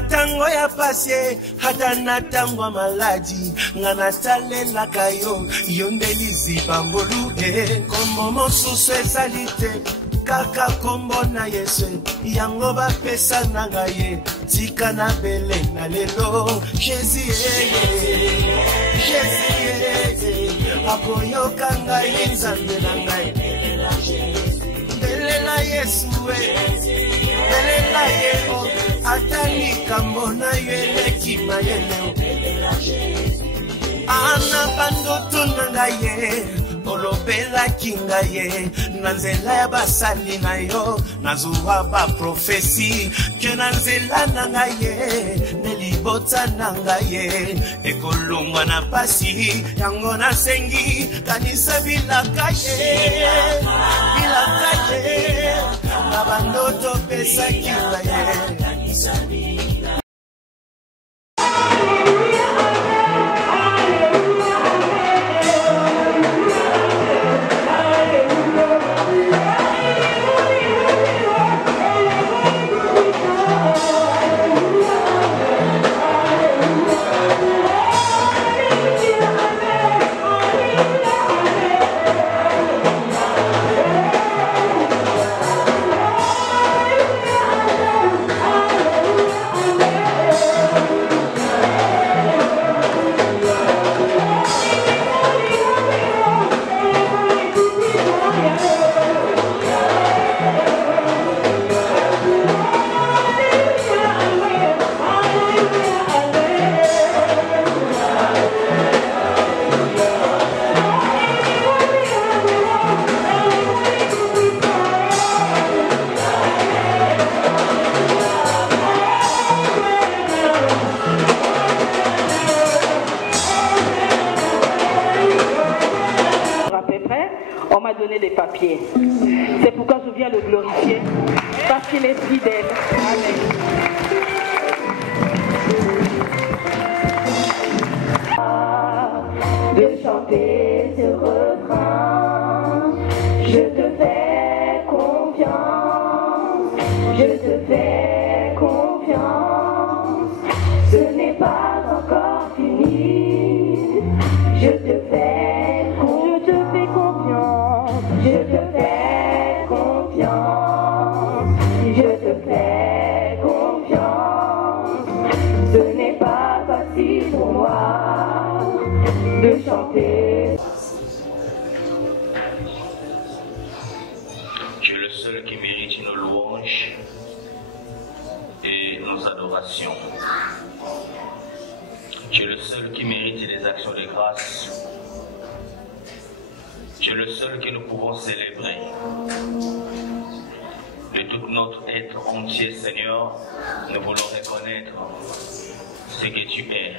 natango ya pasie hata natango maladi nganatalela kayo yondelizi bambolu kombo mosusu ezali te kaka kombo na Yesu yango bapesa na ngai tika na bele na lelo Jésus akoyoka ngai nzambe na ngai belela Yesu belela yeo atani kambo na yeleki mayeleo ana bandoto na ngai olopela kingaye nanzela ya basali na yo nazuwa ba profesi ke nanzela na ngaye nelibota na ngaye ekolongwa na pasi yango nasengi kanisa bilakaye na bandoto pesa kingaye Des papiers. C'est pourquoi je viens le glorifier, parce qu'il est fidèle. Amen. De chanter ce refrain, je te fais confiance, je te fais confiance, ce n'est pas encore fini, je te fais confiance. Je te fais confiance, je te fais confiance. Ce n'est pas facile pour moi de chanter. Tu es le seul qui mérite nos louanges et nos adorations. Tu es le seul qui mérite les actions de grâce. Tu es le seul que nous pouvons célébrer. De tout notre être entier, Seigneur, nous voulons reconnaître ce que tu es.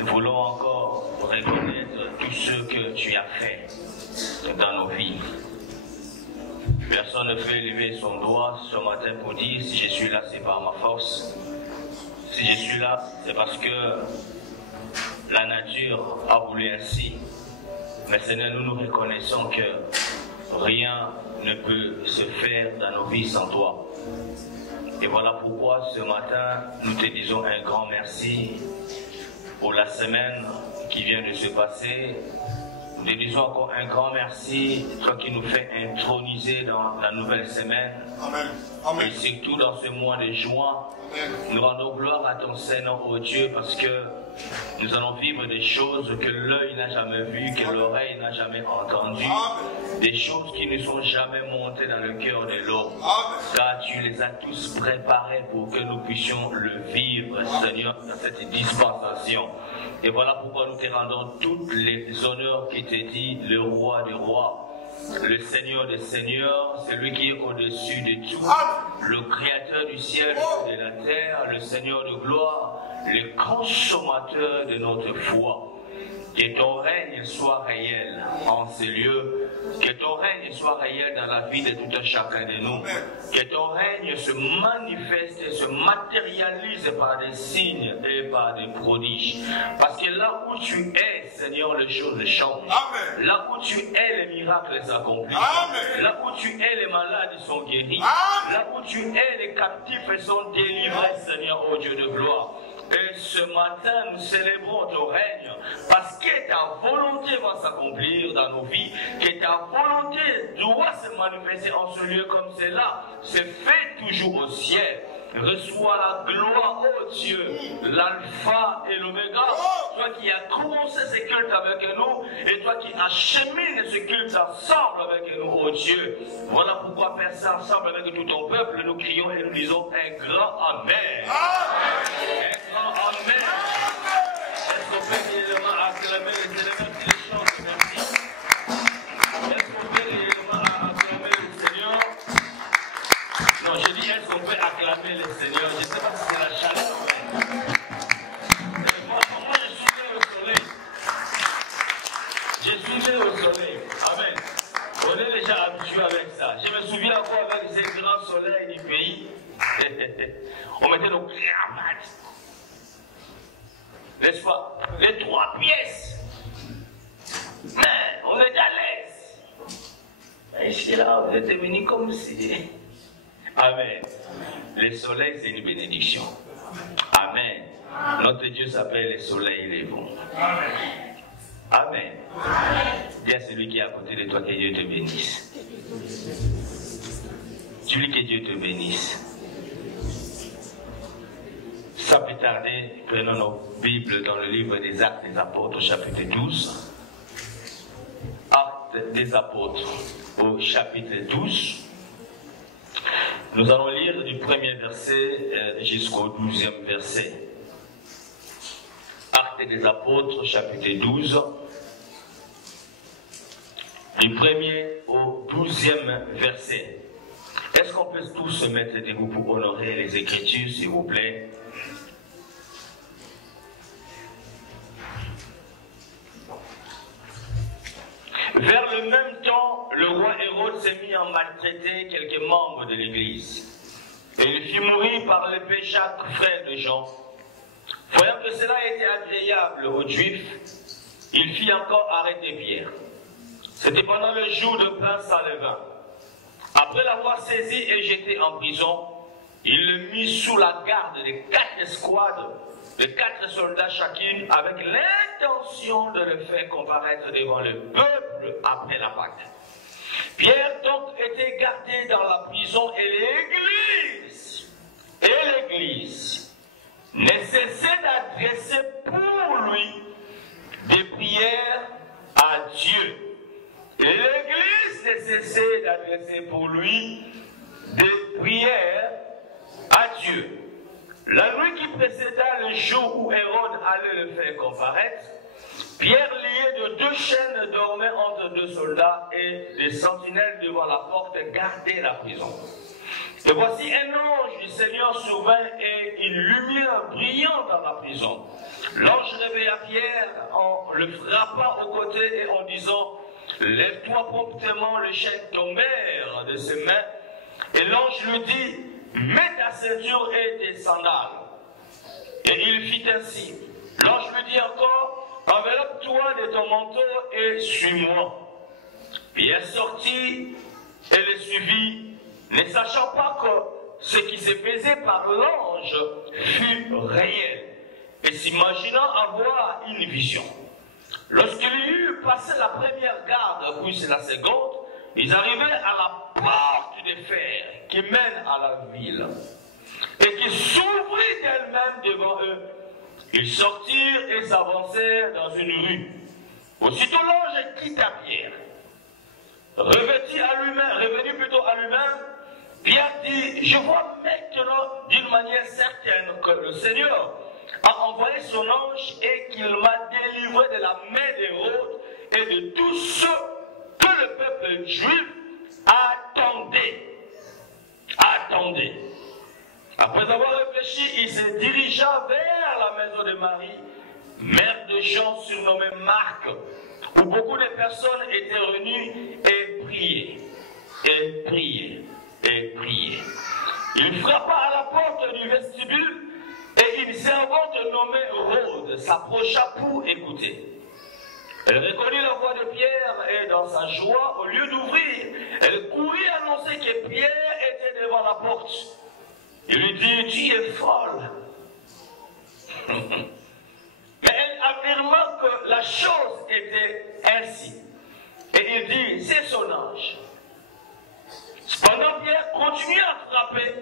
Nous voulons encore reconnaître tout ce que tu as fait dans nos vies. Personne ne peut lever son doigt ce matin pour dire si je suis là, c'est par ma force. Si je suis là, c'est parce que la nature a voulu ainsi. Mais Seigneur, nous nous reconnaissons que rien ne peut se faire dans nos vies sans toi. Et voilà pourquoi ce matin, nous te disons un grand merci pour la semaine qui vient de se passer. Nous te disons encore un grand merci, toi qui nous fais introniser dans la nouvelle semaine. Amen. Amen. Et surtout dans ce mois de juin, nous rendons gloire à ton Seigneur, ô Dieu, parce que nous allons vivre des choses que l'œil n'a jamais vues, que l'oreille n'a jamais entendues, des choses qui ne sont jamais montées dans le cœur de l'homme, car tu les as tous préparées pour que nous puissions le vivre, Seigneur, dans cette dispensation. Et voilà pourquoi nous te rendons toutes les honneurs qui te dit le roi des rois, le Seigneur des seigneurs, celui qui est au-dessus de tout, le créateur du ciel et de la terre, le Seigneur de gloire, le consommateur de notre foi. Que ton règne soit réel en ces lieux. Que ton règne soit réel dans la vie de tout un chacun de nous. Que ton règne se manifeste et se matérialise par des signes et par des prodiges. Parce que là où tu es, Seigneur, les choses changent. Amen. Là où tu es, les miracles s'accomplissent. Là où tu es, les malades sont guéris. Amen. Là où tu es, les captifs sont délivrés, Seigneur, ô Dieu de gloire. Et ce matin, nous célébrons ton règne parce que ta volonté va s'accomplir dans nos vies, que ta volonté doit se manifester en ce lieu comme c'est là. C'est fait toujours au ciel. Reçois la gloire, ô Dieu, l'alpha et l'oméga, toi qui as commencé ce culte avec nous, et toi qui achemines ce culte ensemble avec nous, ô Dieu. Voilà pourquoi, Père Saint, ensemble avec tout ton peuple, nous crions et nous disons un grand Amen. Un grand Amen. Est-ce qu'on peut réellement acclamer les éléments qui les chantent? Merci. Est-ce qu'on peut réellement acclamer le Seigneur? Non, je dis, est-ce qu'on peut acclamer le Seigneur? Je ne sais pas si c'est la chaleur. Mais moi, je suis né au soleil. Je suis né au soleil. Amen. On est déjà habitué avec ça. Je me souviens encore avec ces grands soleils du pays. On mettait nos cravates. N'est-ce pas? Les 3 pièces. Mais on est à l'aise. Et ici là, vous êtes venus comme si. Amen. Le soleil, c'est une bénédiction. Amen. Notre Dieu s'appelle le soleil levant. Amen. Dis à celui qui est à côté de toi que Dieu te bénisse. Dis-lui que Dieu te bénisse. Sans plus tarder, prenons nos Bibles dans le livre des Actes des Apôtres au chapitre 12. Actes des Apôtres au chapitre 12. Nous allons lire du premier verset jusqu'au 12e verset. Actes des Apôtres, chapitre 12. Du premier au 12e verset. Est-ce qu'on peut tous se mettre debout pour honorer les Écritures, s'il vous plaît? Vers le même temps, le roi Hérode s'est mis à maltraiter quelques membres de l'Église. Et il fit mourir par l'épée chaque frère de Jean. Voyant que cela était agréable aux Juifs, il fit encore arrêter Pierre. C'était pendant le jour de pain sans levain. Après l'avoir saisi et jeté en prison, il le mit sous la garde de 4 escouades, de 4 soldats chacune, avec l'intention de le faire comparaître devant le peuple après la Pâque. Pierre donc était gardé dans la prison et l'Église ne cessait d'adresser pour lui des prières à Dieu. Et l'Église ne cessait d'adresser pour lui des prières à Dieu. La nuit qui précéda le jour où Hérode allait le faire comparaître, Pierre, lié de 2 chaînes, dormait entre 2 soldats et des sentinelles devant la porte gardaient la prison. Et voici un ange du Seigneur survint et une lumière brillant dans la prison. L'ange réveilla Pierre en le frappant au côté et en disant « Lève-toi promptement », les chaînes tombèrent de ses mains. Et l'ange lui dit « Mets ta ceinture et tes sandales. » Et il fit ainsi. L'ange lui dit encore « Enveloppe-toi de ton manteau et suis-moi. » Pierre sortit et le suivit, ne sachant pas que ce qui se faisait par l'ange fut réel, et s'imaginant avoir une vision. Lorsqu'il eut passé la première garde, puis la seconde, ils arrivaient à la porte de fer qui mène à la ville, et qui s'ouvrit d'elle-même devant eux. Ils sortirent et s'avancèrent dans une rue. Aussitôt l'ange quitta Pierre. Revenu plutôt à lui-même, Pierre dit, je vois maintenant d'une manière certaine que le Seigneur a envoyé son ange et qu'il m'a délivré de la main d'Hérode et de tous ceux que le peuple juif attendait. Après avoir réfléchi, il se dirigea vers la maison de Marie mer de gens surnommés Marc, où beaucoup de personnes étaient venues et priaient, et priaient, et priaient. Il frappa à la porte du vestibule et une servante nommée Rhode s'approcha pour écouter. Elle reconnut la voix de Pierre et dans sa joie, au lieu d'ouvrir, elle courut annoncer que Pierre était devant la porte. Il lui dit, tu es folle. Mais elle affirma que la chose était ainsi. Et il dit, c'est son âge. Cependant, Pierre continua à frapper.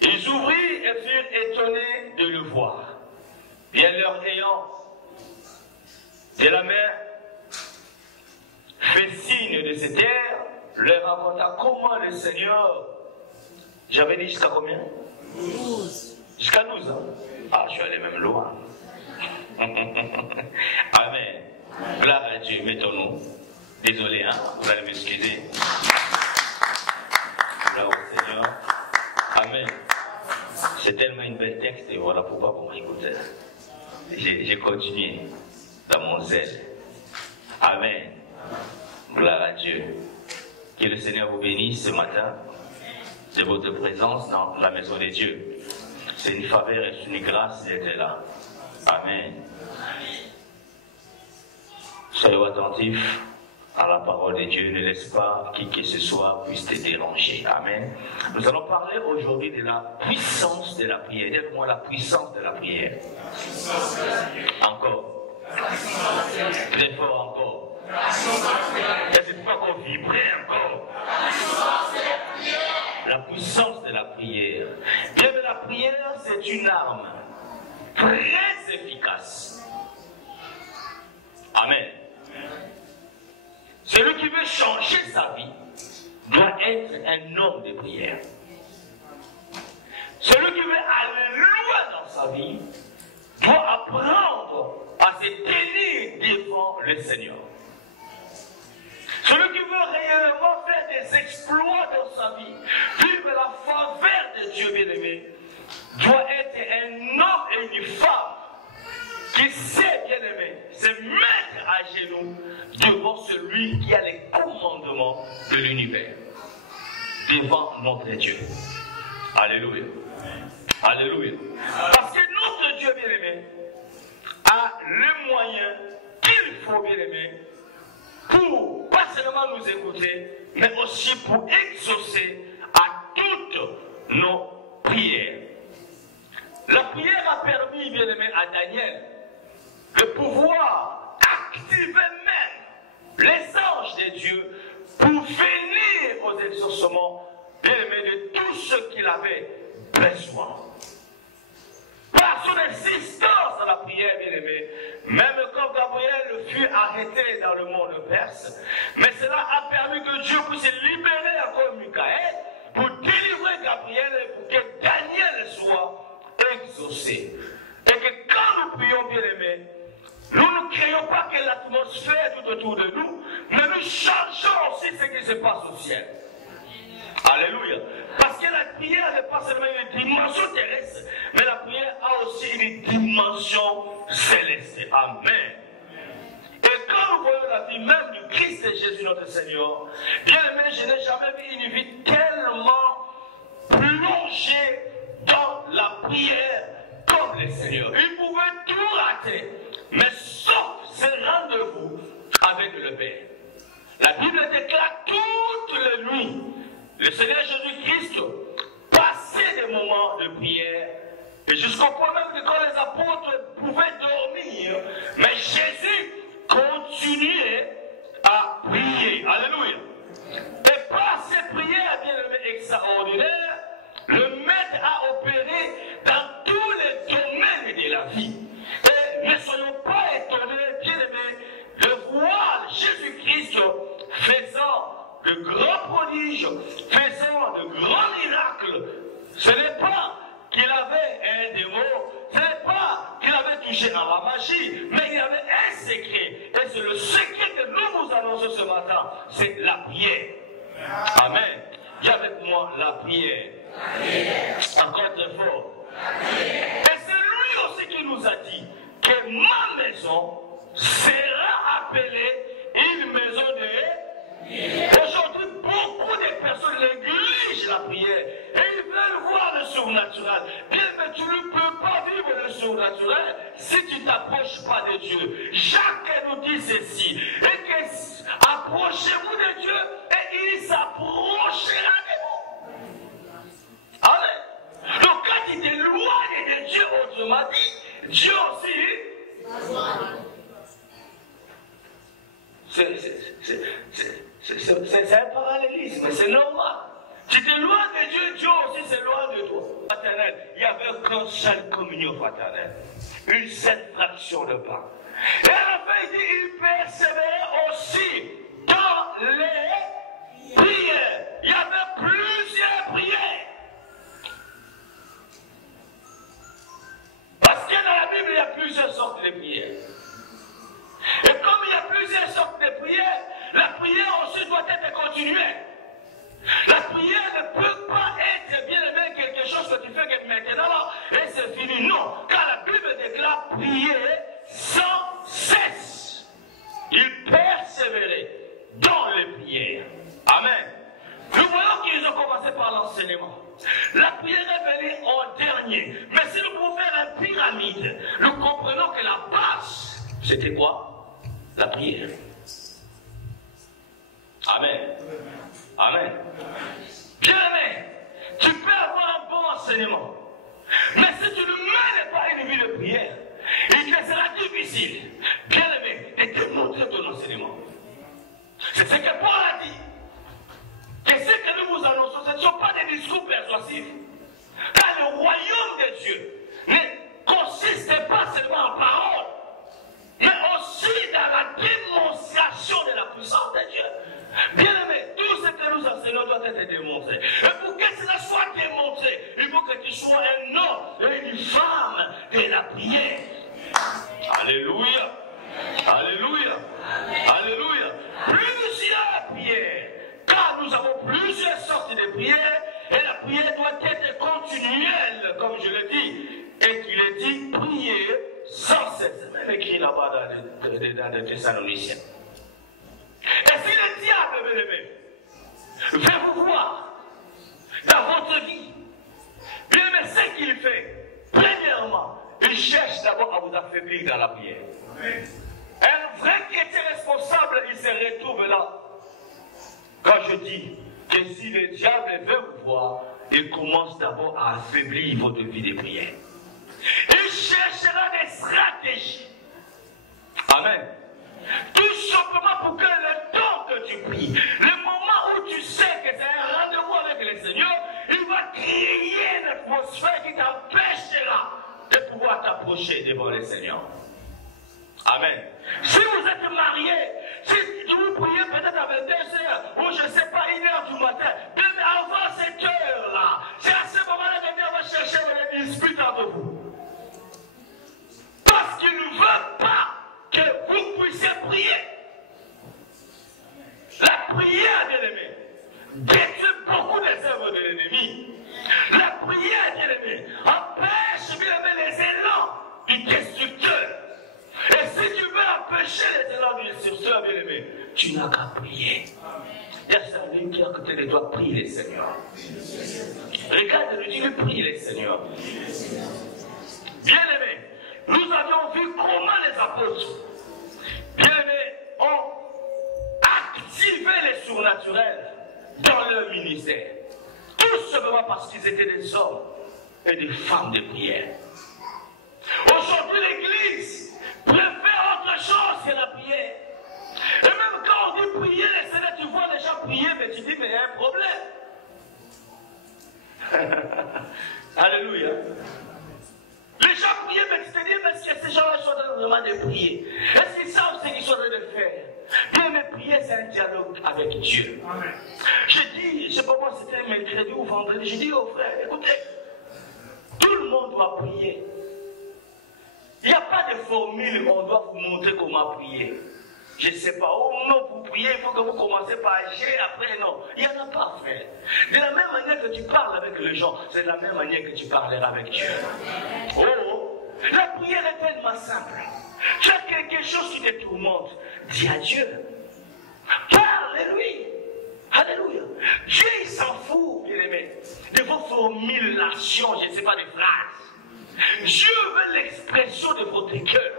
Ils ouvrirent et furent étonnés de le voir. Pierre leur ayant de la main fait signe de se taire, leur raconta comment le Seigneur, j'avais dit jusqu'à combien? 12. Jusqu'à 12 ans. Ah, je suis allé même loin. Amen. Gloire à Dieu, mettons-nous. Désolé, hein, vous allez m'excuser. Gloire au Seigneur. Amen. C'est tellement une belle texte et voilà pourquoi vous m'écoutez. J'ai continué dans mon zèle. Amen. Gloire à Dieu. Que le Seigneur vous bénisse ce matin de votre présence dans la maison de Dieu. C'est une faveur et une grâce d'être là. Amen. Soyez attentifs à la parole de Dieu. Ne laisse pas qui que ce soit puisse te déranger. Amen. Nous allons parler aujourd'hui de la puissance de la prière. Dites-moi la puissance de la prière. Encore. Très fort encore. Il ne faut pas qu'on vibre encore. La puissance de la prière. Bien que la prière, c'est une arme très efficace. Amen. Celui qui veut changer sa vie doit être un homme de prière. Celui qui veut aller loin dans sa vie doit apprendre à se tenir devant le Seigneur. Celui qui veut réellement faire des exploits dans sa vie, vivre la faveur de Dieu bien-aimé, doit être un homme et une femme qui sait, bien-aimé, se mettre à genoux devant celui qui a les commandements de l'univers, devant notre Dieu. Alléluia. Alléluia. Parce que notre Dieu, bien-aimé, a le moyen qu'il faut, bien-aimé, pour pas seulement nous écouter, mais aussi pour exaucer à toutes nos prières. La prière a permis, bien-aimé, à Daniel de pouvoir activer même les anges de Dieu pour venir aux exaucements, bien-aimé, de tout ce qu'il avait besoin. Par son insistance à la prière, bien-aimé, même quand Gabriel fut arrêté dans le monde perse, mais cela a permis que Dieu puisse libérer encore Michael pour délivrer Gabriel et pour que Daniel soit exaucé. Et que quand nous prions, bien-aimé, nous ne créons pas que l'atmosphère tout autour de nous, mais nous changeons aussi ce qui se passe au ciel. Alléluia. Parce que la prière n'est pas seulement une dimension terrestre, mais la prière a aussi une dimension céleste. Amen. Et quand nous voyons la vie même du Christ et Jésus notre Seigneur, bien aimé, je n'ai jamais vu une vie tellement plongée dans la prière comme le Seigneur. Il pouvait tout rater, mais sauf ce rendez-vous avec le Père. La Bible déclare toutes les nuits, le Seigneur Jésus-Christ passait des moments de prière, et jusqu'au point même que quand les apôtres pouvaient dormir, mais Jésus continuait à prier. Alléluia. Et par ces prières, bien-aimés, extraordinaires, le Maître a opéré dans tous les domaines de la vie. Et ne soyons pas étonnés, bien-aimés, de voir Jésus-Christ faisant de grands prodiges, faisant de grands miracles. Ce n'est pas qu'il avait un démon, ce n'est pas qu'il avait touché à la magie, mais il avait un secret. Et c'est le secret que nous vous annonçons ce matin, c'est la prière. Amen. Dis avec moi la prière. Encore très fort. Et c'est lui aussi qui nous a dit que ma maison sera appelée une maison de... Aujourd'hui, beaucoup de personnes négligent la prière et ils veulent voir le surnaturel. Bien, mais tu ne peux pas vivre le surnaturel si tu ne t'approches pas de Dieu. Jacques nous dit ceci, et que approchez-vous de Dieu et il s'approchera de vous. Amen. Donc quand tu t'éloignes de Dieu, autrement dit, Dieu aussi... C'est un parallélisme, c'est normal. Tu t'éloignes de Dieu, Dieu aussi s'éloigne de toi. Il n'y avait qu'une seule communion fraternelle, une seule fraction de pain. Et à la fin, il dit, il persévérait aussi dans les prières. Il y avait plusieurs prières. Parce que dans la Bible, il y a plusieurs sortes de prières. Et comme il y a plusieurs sortes de prières, la prière aussi doit être continuée. La prière ne peut pas être, bien aimé, quelque chose que tu fais que maintenant et c'est fini. Non, car la Bible déclare prier sans cesse. Il persévérait dans les prières. Amen. Nous voyons qu'ils ont commencé par l'enseignement. La prière est venue en dernier. Mais si nous pouvons faire une pyramide, nous comprenons que la base, c'était quoi? La prière. Amen. Amen. Bien aimé, tu peux avoir un bon enseignement. Mais si tu ne mènes pas une vie de prière, il te sera difficile, bien aimé, de démontrer ton enseignement. C'est ce que Paul a dit. Que ce que nous vous annonçons, ce ne sont pas des discours persuasifs. Car le royaume de Dieu ne consiste pas seulement en paroles, mais aussi dans la démonstration de la puissance de Dieu. Bien aimé, tout ce que nous enseignons doit être démontré. Et pour que cela soit démontré, il faut que tu sois un homme et une femme de la prière. Alléluia. Alléluia. Alléluia. Plusieurs prières. Car nous avons plusieurs sortes de prières. Et la prière doit être continuelle, comme je l'ai dit. Et qu'il est dit, prier sans cesse. Même écrit là-bas dans les Thessaloniciens. Et si le diable, bien aimé, veut vous voir dans votre vie, bien aimé, ce qu'il fait, premièrement, il cherche d'abord à vous affaiblir dans la prière. Un vrai chrétien responsable, il se retrouve là. Quand je dis que si le diable veut vous voir, il commence d'abord à affaiblir votre vie de prière. Il cherchera des stratégies. Amen. Tout simplement pour que le temps que tu pries, le moment où tu sais que c'est un rendez-vous avec le Seigneur, il va créer une atmosphère qui t'empêchera de pouvoir t'approcher devant le Seigneur. Amen. Si vous êtes marié, si vous priez peut-être à 22h ou je ne sais pas 1h du matin, même avant cette heure-là, c'est à ce moment-là que Dieu va chercher une dispute entre vous. Parce qu'il ne veut pas que vous puissiez prier. La prière, bien-aimé, détruit beaucoup des œuvres de l'ennemi. La prière, bien-aimé, empêche, bien-aimé, les élans du destructeur. Et si tu veux empêcher les élans du destructeur, bien-aimé, tu n'as qu'à prier. Il y a celui qui est à côté de toi, prie les Seigneurs. Regarde-le, dis-le, prie les Seigneurs. Bien-aimé, nous avions vu comment les apôtres, bien-aimés, ont activé les surnaturels dans leur ministère. Tout simplement parce qu'ils étaient des hommes et des femmes de prière. Aujourd'hui, l'Église préfère autre chose que la prière. Et même quand on dit prier, les Seigneur, tu vois les gens prier, mais tu dis, mais il y a un problème. Alléluia. Les gens prient, mais tu te dis, mais est-ce que ces gens-là sont en train vraiment de prier? Est-ce qu'ils savent ce qu'ils sont en train de faire? Bien, mais prier, c'est un dialogue avec Dieu. Amen. Je dis, je ne sais pas moi, c'était mercredi ou vendredi, je dis aux frères, écoutez, tout le monde doit prier. Il n'y a pas de formule où on doit vous montrer comment prier. Je ne sais pas, oh non, pour prier, il faut que vous commencez par agir, après non. Il n'y en a pas, frère. De la même manière que tu parles avec les gens, c'est de la même manière que tu parleras avec Dieu. Oh, La prière est tellement simple. Tu as quelque chose qui te tourmente. Dis à Dieu. Parle-lui. Alléluia. Dieu, il s'en fout, bien aimé, de vos formulations, je ne sais pas, des phrases. Dieu veut l'expression de votre cœur.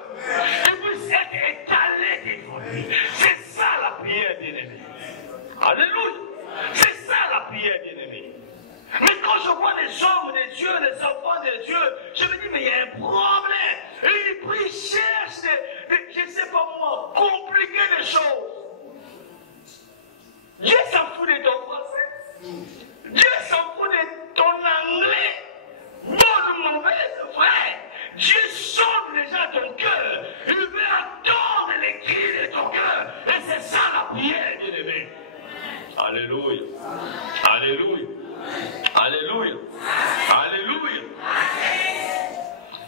Il puisse être étalé devant lui. C'est ça la prière, bien aimé. Alléluia. C'est ça la prière, bien aimé. Mais quand je vois les hommes de Dieu, les enfants de Dieu, je me dis, mais il y a un problème. Et ils prient, cherchent, je ne sais pas comment, compliquer les choses. Dieu s'en fout de ton français. Dieu s'en fout de ton anglais. Bonne ou mauvaise, vrai. Dieu sonde déjà ton cœur. Il veut entendre les cris de ton cœur. Et c'est ça la prière, bien-aimé. Alléluia. Alléluia. Alléluia. Alléluia.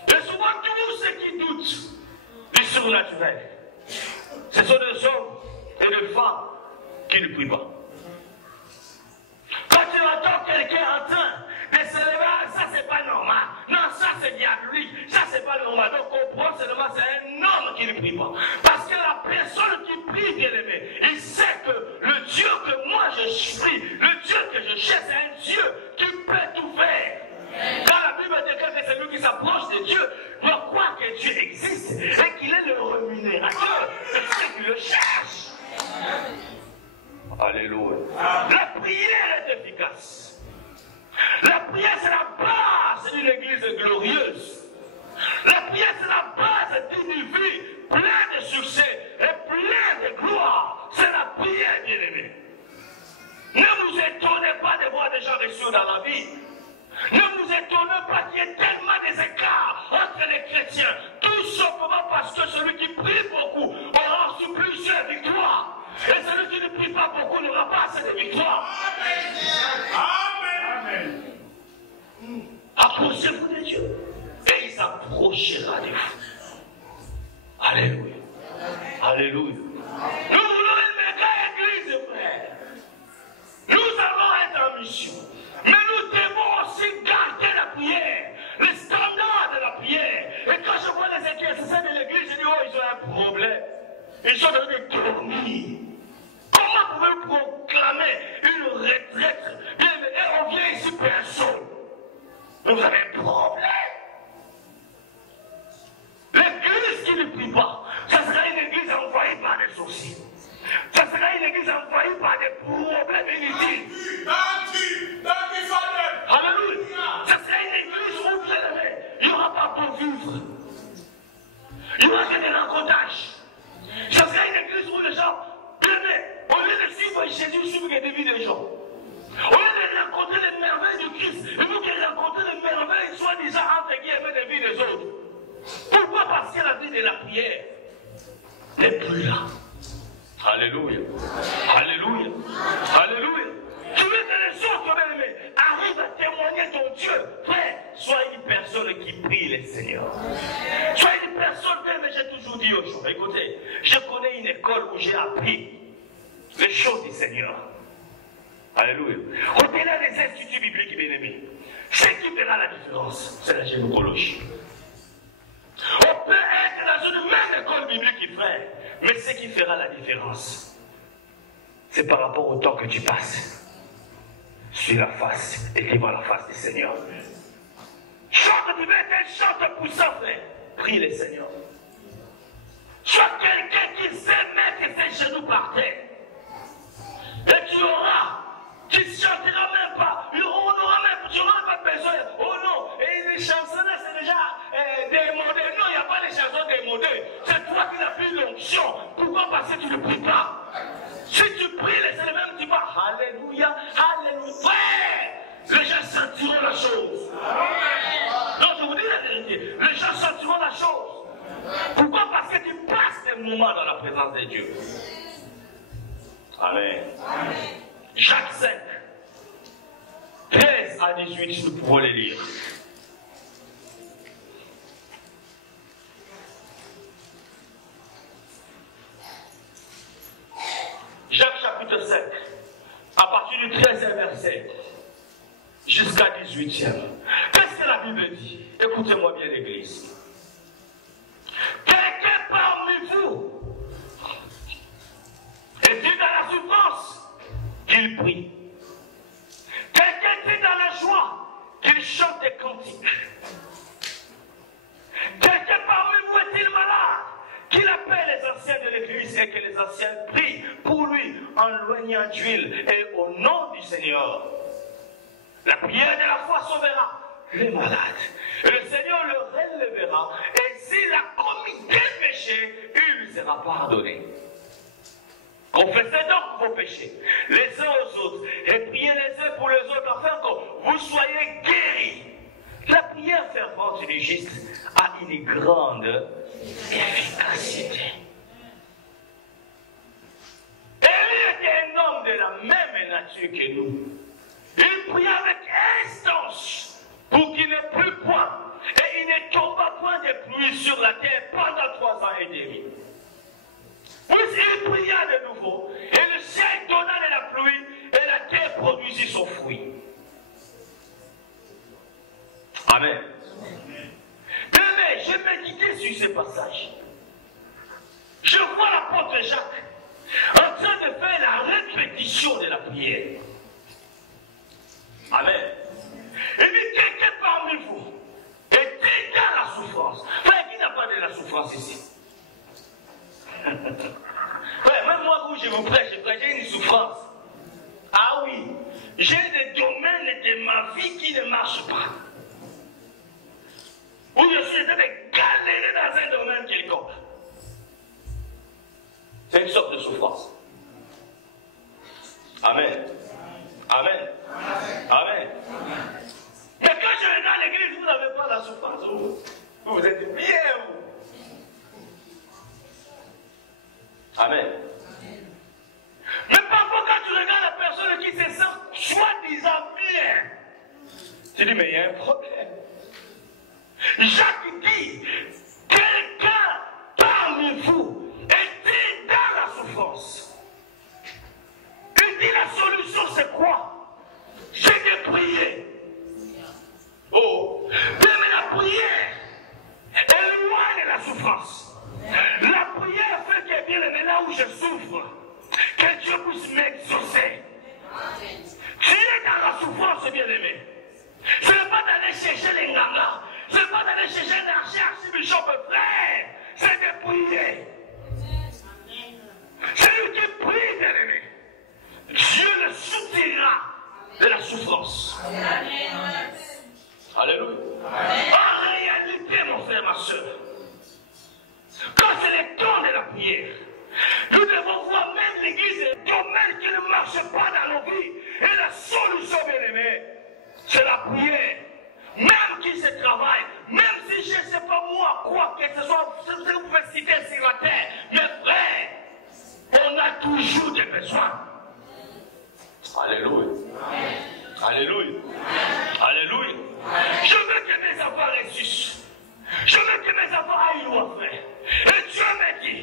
Et souvent, tous ceux qui doutent du surnaturel, ce sont des hommes et des femmes qui ne prient pas. Quand tu entends quelqu'un en train de se lever, ça c'est pas normal. Non, ça c'est diabolique. Ça c'est pas normal. Donc comprends seulement c'est un homme qui ne prie pas. Parce que la personne qui prie, bien aimé, il sait que le Dieu que moi je prie, le Dieu que je cherche, c'est un Dieu qui peut tout faire. Quand la Bible déclare que c'est lui qui s'approche de Dieu, doit croire que Dieu existe et qu'il est le rémunérateur de ceux qui le cherchent. Alléluia. La prière est efficace. La prière, c'est la base d'une église glorieuse. La prière, c'est la base d'une vie pleine de succès et pleine de gloire. C'est la prière, bien-aimée. Ne vous étonnez pas de voir des gens réussir dans la vie. Ne vous étonnez pas qu'il y ait tellement des écarts entre les chrétiens. Tout simplement parce que celui qui prie beaucoup aura reçu plusieurs victoires. Et celui qui ne prie pas beaucoup n'aura pas assez de victoires. Amen. Approchez-vous de Dieu. Et il s'approchera de vous. Alléluia. Alléluia. Nous voulons une méga église, frère. Nous allons être en mission. Mais nous devons aussi garder la prière, les standards de la prière. Et quand je vois les exercices de l'église, je dis, oh, ils ont un problème. Ils sont devenus dormir. Comment pouvez-vous proclamer une retraite et on vient ici personne? Vous avez un problème. L'église qui ne prie pas, ça sera une église envahie par des soucis. Ça sera une église envahie par des problèmes inutiles. Alléluia. Ça sera une église où il n'y aura pas pour vivre. Il n'y aura que des rencontrages. Ça sera une église où les gens, au lieu de suivre Jésus, suivent des vies des gens. Au lieu de rencontrer les merveilles du Christ, il faut qu'ils rencontrent les merveilles, soi-disant, entre guillemets, des vies des autres. Pourquoi? Parce que la vie de la prière n'est plus là. Alléluia. Alléluia. Alléluia. Tu veux que les autres, bien-aimés, arrivent à témoigner ton Dieu. Frère, sois une personne qui prie le Seigneur. Sois une personne, mais j'ai toujours dit aux gens, écoutez, je connais une école où j'ai appris les choses du Seigneur. Alléluia. Au-delà des instituts bibliques, bien-aimés, ce qui fera la différence, c'est la gynécologie. On peut être dans une même école biblique, frère, mais ce qui fera la différence, c'est par rapport au temps que tu passes sur la face et devant la face du Seigneur. Chante, tu veux être un chanteur puissant, frère. Prie le Seigneur. Sois quelqu'un qui sait mettre ses genoux par terre. Et tu chanteras même pas. Tu n'auras pas besoin. Oh non, et les chansons-là, c'est déjà démodé. Non, il n'y a pas de chansons démodées. C'est toi qui as pris l'onction. Pourquoi? Parce que tu ne pries pas. Si tu pries, les éléments, tu vas. Alléluia, alléluia. Ouais, les gens sentiront la chose. Donc je vous dis la vérité. Les gens sentiront la chose. Pourquoi? Parce que tu passes des moments dans la présence de Dieu. Amen. Jacques 5, 13 à 18, nous pouvons les lire. Jacques chapitre 5, à partir du 13e verset jusqu'à 18e. Qu'est-ce que la Bible dit? Écoutez-moi bien, l'Église. l'église et que les anciens prient pour lui en loignant d'huile et au nom du Seigneur. La prière de la foi sauvera les malades. Et le Seigneur le relèvera et s'il a commis des péchés, il lui sera pardonné. Confessez donc vos péchés les uns aux autres et priez les uns pour les autres afin que vous soyez guéris. La prière fervente du juste a une grande efficacité. Élie était un homme de la même nature que nous. Il pria avec instance pour qu'il ne plût point et il ne tomba point de pluie sur la terre pendant 3 ans et demi. Puis il pria de nouveau et le ciel donna de la pluie et la terre produisit son fruit. Amen. Mais j'ai médité sur ce passage. Je vois l'apôtre Jacques en train de faire la répétition de la prière. Amen. Il dit quelqu'un parmi vous est dans la souffrance. Frère, qui n'a pas de la souffrance ici? Frère, même moi où je vous prêche, j'ai une souffrance. Ah oui, j'ai des domaines de ma vie qui ne marchent pas. Où je suis en train de galérer dans un domaine quelconque. C'est une sorte de souffrance. Amen. Amen. Amen. Mais quand je vais dans l'église, vous n'avez pas la souffrance. Vous êtes bien, vous. Amen. Mais parfois, quand tu regardes la personne qui se sent soi-disant bien, tu dis, mais il y a un problème. Jacques dit, quelqu'un parmi vous est dans la souffrance. Il dit, la solution c'est quoi? C'est de prier. Oh, mais la prière éloigne la souffrance. La prière fait que bien aimé là où je souffre, que Dieu puisse m'exaucer. Tu es dans la souffrance, bien aimé. Ce n'est pas d'aller chercher les gangas. Ce n'est pas d'aller chercher un archibishop frère. C'est de prier. C'est lui qui prie, bien aimé. Dieu le soutiendra de la souffrance. Alléluia. En réalité, mon frère, ma soeur, quand c'est le temps de la prière, nous devons voir même l'église, les domaines qui ne marchent pas dans nos vies. Et la solution, bien aimé, c'est la prière. Même qui se travaille, même si je ne sais pas moi quoi que ce soit, ce que vous pouvez citer sur la terre, mais frère, on a toujours des besoins. Alléluia. Alléluia. Alléluia. Je veux que mes enfants ressuscitent. Je veux que mes enfants aillent loin, frère. Et Dieu m'a dit,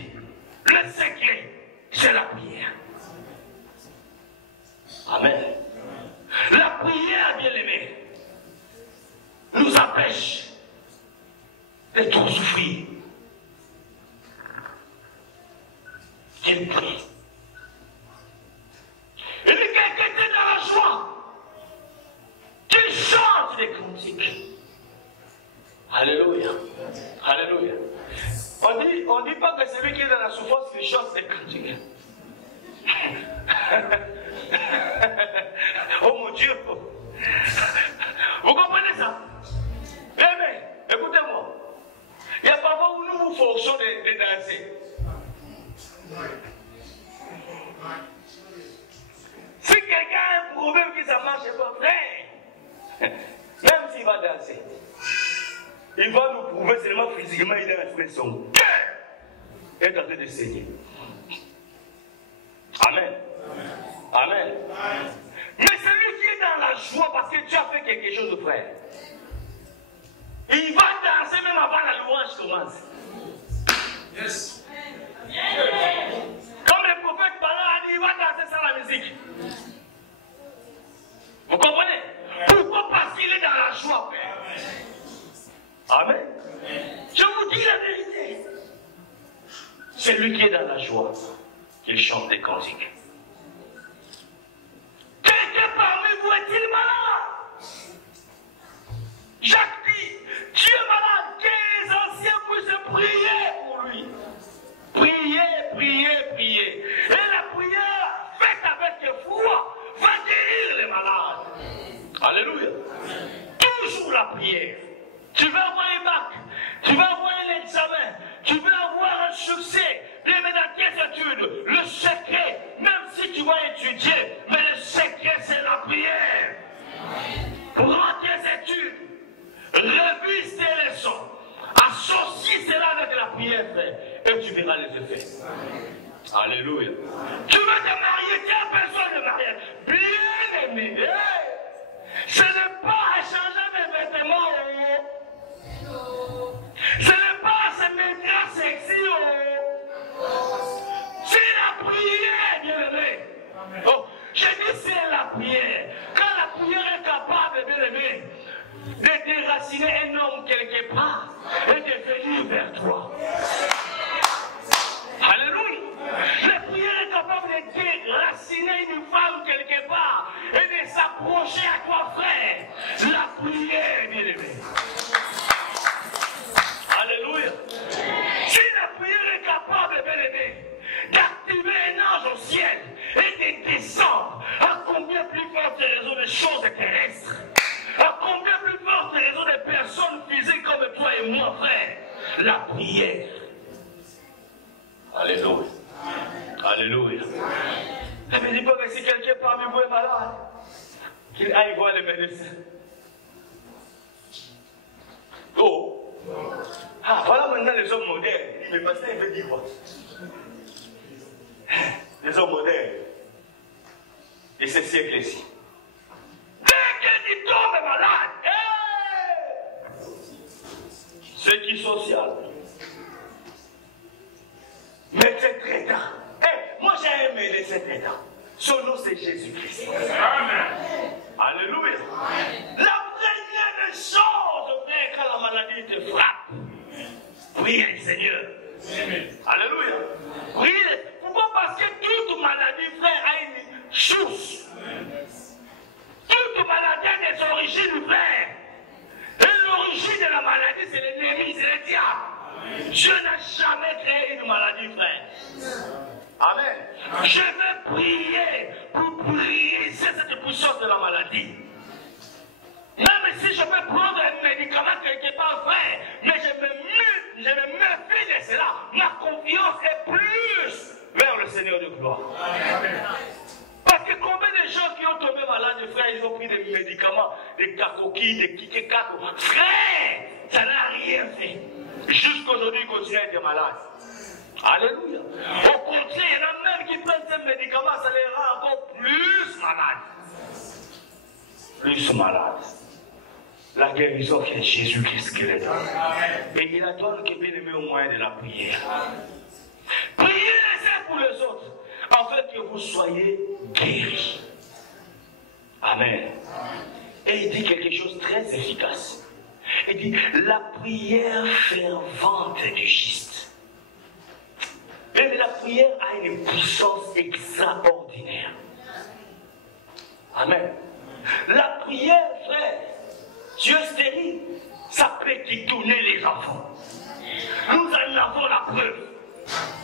le secret, c'est la prière. Amen. La prière, bien aimé, nous empêche de trop souffrir. Qu'il prie. Il dit quelqu'un est dans la joie, qu'il chante des cantiques. Alléluia. Alléluia. On dit pas que celui qui est dans la souffrance, qu'il chante des cantiques. Oh mon Dieu. Vous comprenez ça? Mais, écoutez-moi. Il y a parfois où nous vous forçons de danser. Si quelqu'un a un problème que ça ne marche pas, frère, même s'il va danser, il va nous prouver seulement physiquement, il a fait son cœur est en train de saigner. Amen. Amen. Mais celui qui est dans la joie parce que tu as fait quelque chose de frère, il va danser même avant la louange commence. Yes. Comme le prophète Balaam a dit, il va danser sans la musique. Vous comprenez? Pourquoi? Parce qu'il est dans la joie, frère. Amen. Je vous dis la vérité. Celui qui est dans la joie, il chante des cantiques. Quelqu'un parmi vous est-il malade? Jacques dit, tu es malade, que les anciens puissent prier pour lui. Priez, priez. prière, frère, et tu verras les effets. Alléluia. Tu veux te marier, tu as besoin de mariage. Bien aimé, ce n'est pas à changer mes vêtements. Ce n'est pas à se mettre sexy. C'est la prière, bien aimé. Oh, je dis c'est la prière. Quand la prière est capable, bien aimé, de déraciner un homme quelque part et de venir vers toi. Alléluia. La prière est capable de déraciner une femme quelque part et de s'approcher à toi, frère. La prière, bien aimé. Alléluia. Si la prière est capable, bien aimé, d'activer un ange au ciel et de descendre, à combien plus forte raison des choses terrestres, à combien plus forte raison des personnes physiques comme toi et moi, frère, la prière. Alléluia. Alléluia. Mais dis pas que si quelqu'un parmi vous est malade, qu'il aille voir les médecins. Oh. Ah, voilà maintenant les hommes modernes. Mais pasteur, il veut dire quoi? Les hommes modernes de ce siècle-ci. Dès que tu tombes malade, c'est qui social. Mais c'est traitant. Moi j'ai aimé les traitants. Son nom c'est Jésus-Christ. Amen. Alléluia. La première des choses, quand la maladie te frappe, priez le Seigneur. Alléluia. Priez. Pourquoi? Parce que toute maladie, frère, a une source. Toute maladie a des origines, frère. Et l'origine de la maladie, c'est l'ennemi, c'est le diable. Dieu n'a jamais créé une maladie, frère. Amen. Je vais prier pour briser cette puissance de la maladie. Même si je peux prendre un médicament quelque part, frère, mais je me méfie de cela. Ma confiance est plus vers le Seigneur de gloire. Parce que combien de gens qui ont tombé malades, frère, ils ont pris des médicaments, des cacoquilles, des kikekako. Frère, ça n'a rien fait. Jusqu'aujourd'hui, ils continuent à être malades. Alléluia. Au contraire, il y en a même qui prennent ces médicaments, ça les rend encore plus malades. Plus malades. La guérison qui est Jésus-Christ qui les donne. Et il attend que bien aimé au moyen de la prière. Priez les uns pour les autres, afin que vous soyez guéris. Amen. Et il dit quelque chose de très efficace. Il dit, la prière fervente du juste. Mais la prière a une puissance extraordinaire. Amen. La prière, frère, Dieu stérile, ça peut détourner les enfants. Nous en avons la preuve.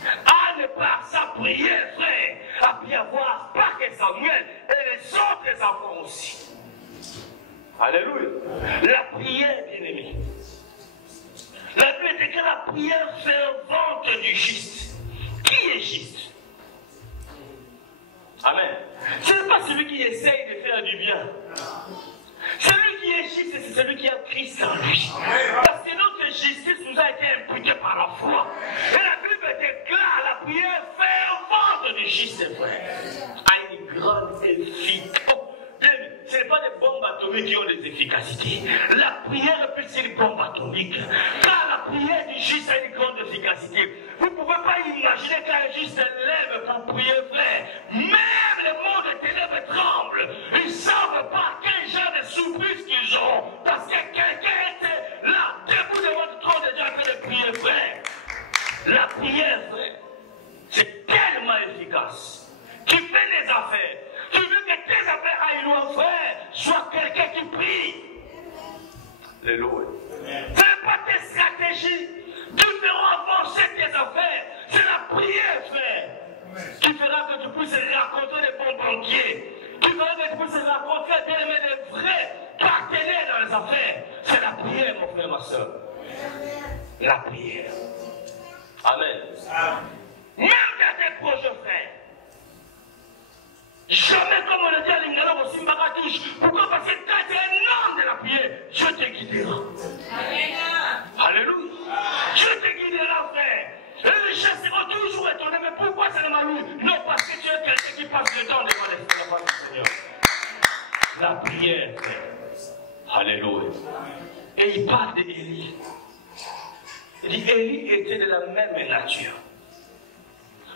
Anne, par sa prière, frère, a pu avoir pas que Samuel et les autres enfants aussi. Alléluia. La prière, bien-aimée. La Bible dit que la prière fervente du juste. Qui est juste? Amen. Ce n'est pas celui qui essaye de faire du bien. Celui qui est juste, c'est celui qui a Christ en lui. Parce que notre justice nous a été imputée par la foi. Et la Bible déclare la prière fervente du juste, frère, a une grande efficacité. Ce n'est pas des bombes atomiques qui ont des efficacités. La prière est plus une bombe atomique. Car la prière du juste a une grande efficacité. Vous ne pouvez pas imaginer qu'un juste lève pour prier, frère. Même les mondes des ténèbres tremblent. Ils ne savent pas quel genre de surprise qu'ils ont. Parce que quelqu'un était là, debout devant votre trône de Dieu en train de prier, frère. La prière, frère, c'est tellement efficace. Tu fais des affaires. Tu veux que tes affaires aillent loin, frère, sois quelqu'un qui prie. Alléluia. Ce n'est pas tes stratégies qui feront avancer tes affaires. C'est la prière, frère, qui fera que tu puisses rencontrer des bons banquiers, qui fera que tu puisses rencontrer des vrais partenaires dans les affaires. C'est la prière, mon frère, ma soeur. La prière. Amen. Même dans tes projets, frère. Jamais comme on le dit à l'Ingala au Simbagatouche. Pourquoi? Parce que quand tu es un homme de la prière, Dieu te guidera. Alléluia. Dieu te guidera, frère. prière. Alléluia. Et il parle d'Élie. Il dit Élie était de la même nature.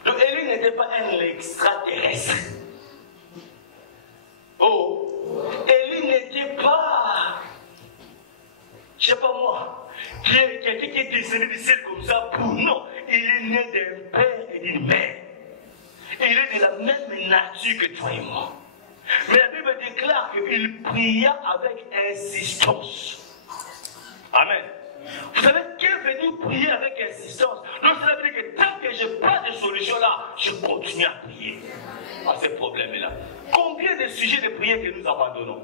Donc Élie n'était pas un extraterrestre. Oh, Élie n'était pas, je ne sais pas moi, quelqu'un qui est décédé du ciel comme ça pour. Non, il est né d'un père et d'une mère. Il est de la même nature que toi et moi. Mais la Bible déclare qu'il pria avec insistance. Amen. Vous savez, qui est venu prier avec insistance? Donc ça veut dire que tant que je n'ai pas de solution là, je continue à prier à ces problèmes-là. Combien de sujets de prière que nous abandonnons?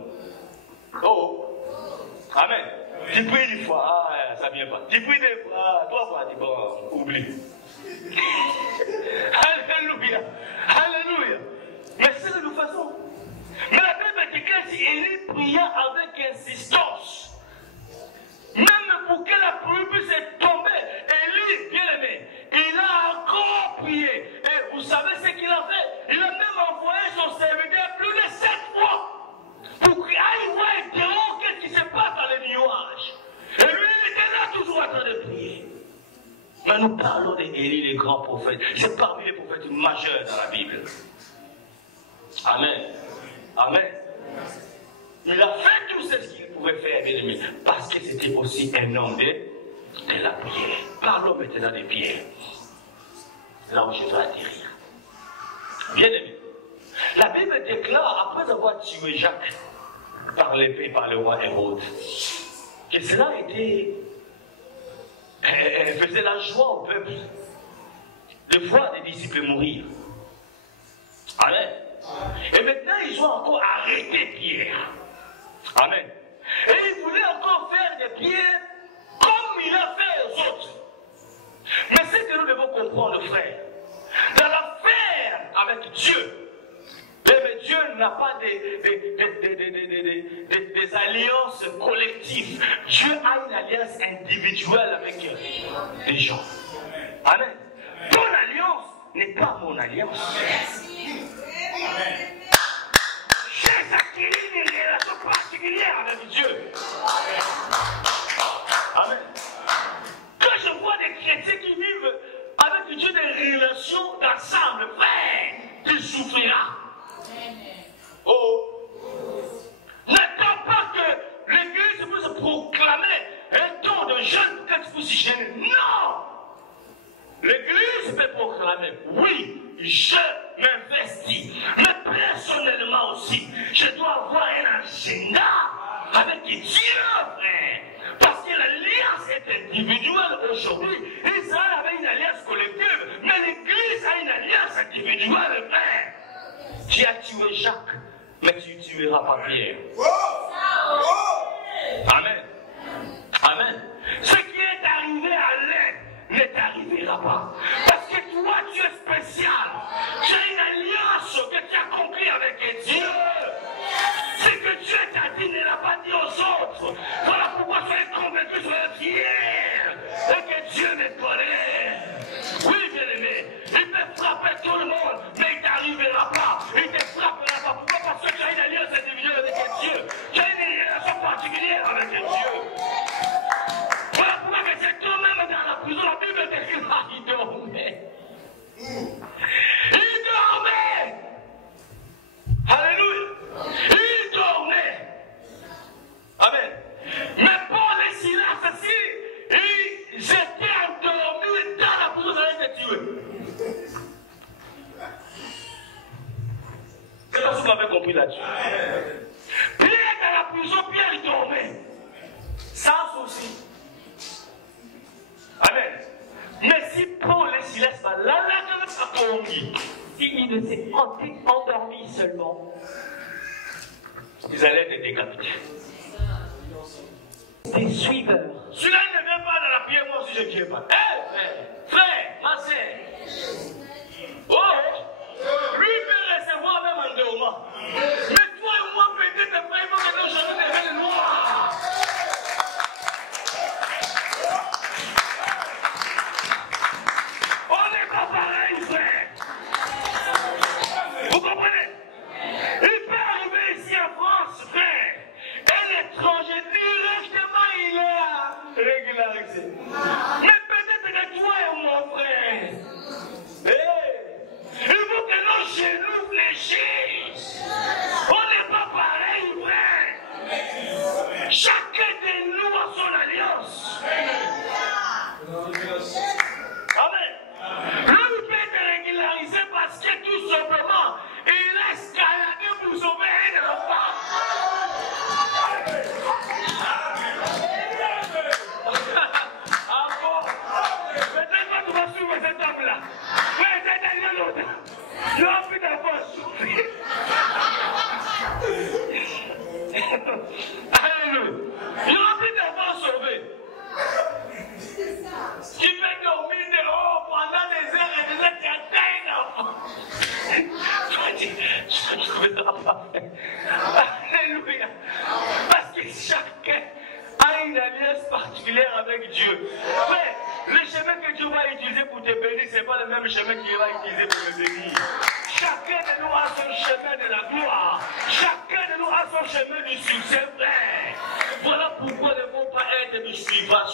Oh, amen. Tu pries une fois, ah, ça ne vient pas. Tu pries deux fois, trois fois, tu bon, oublie. Alléluia, alléluia. Mais c'est de toute façon. Mais la Bible déclare si Élie pria avec insistance. Même pour que la pluie puisse tomber, Élie, bien aimé, il a encore prié. Et vous savez ce qu'il a fait? Il a même envoyé son serviteur plus de 7 fois pour qu'il aille voir interrompre qu'est-ce qui se passe dans les nuages. Et lui, il était là toujours en train de prier. Mais nous parlons d'Élie, les grands prophètes. C'est parmi les prophètes majeurs dans la Bible. Amen. Amen. Il a fait tout ce qu'il pouvait faire, bien aimé, parce que c'était aussi un homme de la prière. Parlons maintenant des pierres. Là où je dois atterrir. Bien aimé, la Bible déclare, après avoir tué Jacques par l'épée par le roi Hérode, que cela faisait la joie au peuple de voir des disciples mourir. Amen. Et maintenant, ils ont encore arrêté Pierre. Amen. Et il voulait encore faire des pierres comme il a fait aux autres. Mais ce que nous devons comprendre, frère, dans l'affaire avec Dieu, Dieu n'a pas des alliances collectives. Dieu a une alliance individuelle avec des gens. Amen. Ton alliance n'est pas mon alliance. J'ai acquis une relation particulière avec Dieu. Amen. Quand je vois des chrétiens qui vivent avec Dieu des relations d'ensemble, frère, tu souffriras. Oh, n'attends pas que l'église puisse proclamer un don de jeûne pour que tu puisses gêner. Non! L'église peut proclamer, oui, je m'investis, mais personnellement aussi, je dois avoir un agenda avec Dieu, frère. Parce que l'alliance est individuelle aujourd'hui. Israël avait une alliance collective, mais l'église a une alliance individuelle, frère. Tu as tué Jacques, mais tu ne tueras pas Pierre. Amen. Amen. Ce qui est arrivé à l'aide ne t'arrivera pas. Parce que toi, tu es spécial. Tu as une alliance que tu as conclue avec Dieu. Ce que Dieu t'a dit ne l'a pas dit aux autres. Voilà pourquoi soyez convaincus, soyez fiers. Et que Dieu me connaît. Oui, bien-aimé, il peut frapper tout le monde, mais il ne t'arrivera pas. Il ne te frappera pas. Pourquoi? Parce que tu as une alliance individuelle avec Dieu. Tu as une relation particulière avec Dieu. Voilà pourquoi que c'est toi-même dans la prison. La Bible déclare qu'il dormait. Il dormait. Alléluia. Il dormait. Amen. Mais Paul et Silas aussi, ils étaient endormis dans la prison, ils étaient tués. C'est pas ce que vous avez compris là-dessus. Pierre dans la prison, Pierre il dormait. Sans souci. Amen. Mais si Paul et Silas, s'ils ne s'est endormis seulement, ils allaient être décapités. des suiveurs. Celui-là ne vient pas dans la prière, moi aussi je ne viens pas. Frère, ma sœur. Oh, lui peut recevoir même un endormant. Mais toi et moi, peut-être, frère, il faut que nos journées deviennent noires. On n'est pas pareil, frère. Vous comprenez? Il peut arriver ici en France, frère. Dieu. Mais le chemin que Dieu va utiliser pour te bénir, ce n'est pas le même chemin qu'il va utiliser pour te bénir. Chacun de nous a son chemin de la gloire. Chacun de nous a son chemin du succès, frère. Voilà pourquoi ne faut pas être de suivant.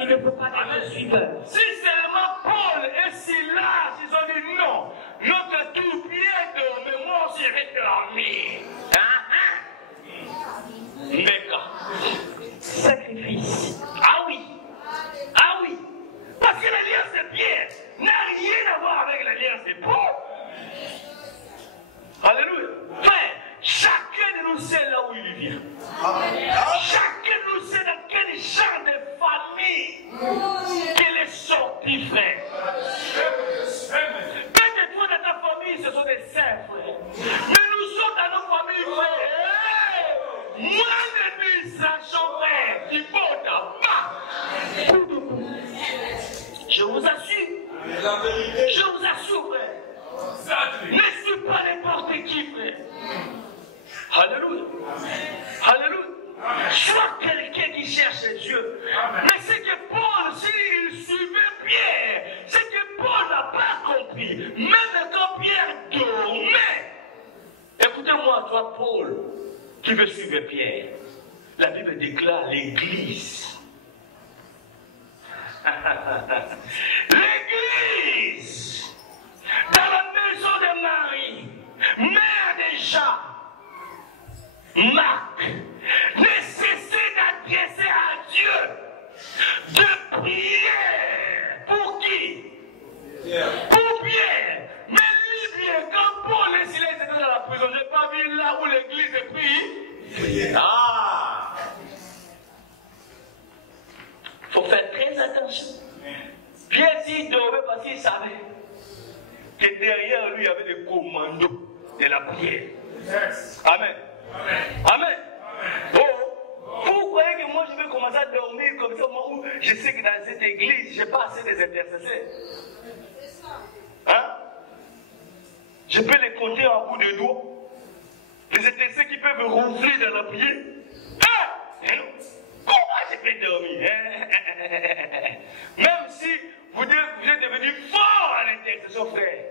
Il ne faut pas être suiveur. Si seulement Paul et Silas, ils ont dit non, notre tout bien dort, mais moi aussi je vais dormir. Mais quand Sacrifice. Ah oui. Ah oui. Parce que l'alliance de Pierre n'a rien à voir avec l'alliance de Paul. Alléluia. Frère, chacun de nous sait là où il vient. Chacun de nous sait dans quel genre de famille qu'il est sorti, frère. Peut-être toi dans ta famille, ce sont des saints, frère. Mais nous sommes dans nos familles, frère. Moi, l'administration, frère, qui porte à bas. Je vous assure. Je vous assure, frère. Ne suis pas n'importe qui, frère. Alléluia. Alléluia. Sois quelqu'un qui cherche Dieu. Mais c'est que Paul, s'il suivait Pierre, c'est que Paul n'a pas compris. Même quand Pierre dormait. Écoutez-moi, toi, Paul, qui veut suivre Pierre. La Bible déclare l'Église. L'Église, dans la maison de Marie, mère de Jean, Marc, ne cessez d'adresser à Dieu de prière. Pour qui? Pour Pierre. Mais lui, bien, quand Paul et Silas étaient dans la prison, je n'ai pas vu là où l'Église prie. Ah! Il faut faire très attention. Pierre, s'il dormait parce qu'il savait que derrière lui, il y avait des commandos de la prière. Amen. Amen. Oh, vous croyez que moi je vais commencer à dormir comme ça, moi où je sais que dans cette église, je n'ai pas assez des intercesseurs. Hein? Je peux les compter en bout de doigts. Les intercesseurs qui peuvent ronfler dans la prière. Comment je peux dormir? Même si vous êtes devenu fort à l'intercession, frère,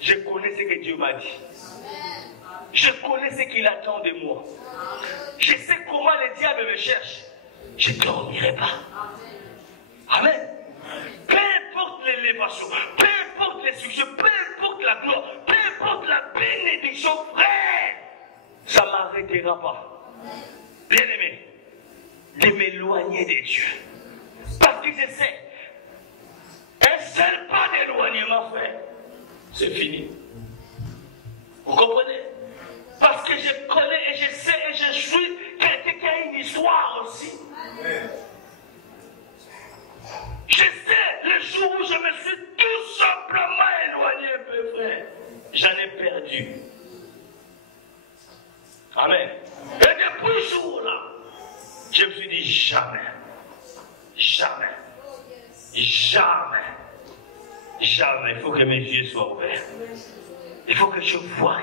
je connais ce que Dieu m'a dit. Je connais ce qu'il attend de moi. Je sais comment le diable me cherche. Je ne dormirai pas. Amen. Peu importe l'élévation, peu importe les succès, peu importe la gloire, peu importe la bénédiction, frère, ça ne m'arrêtera pas. Bien-aimé, de m'éloigner de Dieu. Parce que je sais, un seul pas d'éloignement, frère, c'est fini. Vous comprenez? Parce que je connais et je sais et je suis quelqu'un qui a une histoire aussi. Je sais le jour où je me suis tout simplement éloigné un peu, frère. J'en ai perdu. Amen. Et depuis ce jour-là, je me suis dit jamais, jamais, jamais, jamais. Il faut que mes yeux soient ouverts. Il faut que je voie.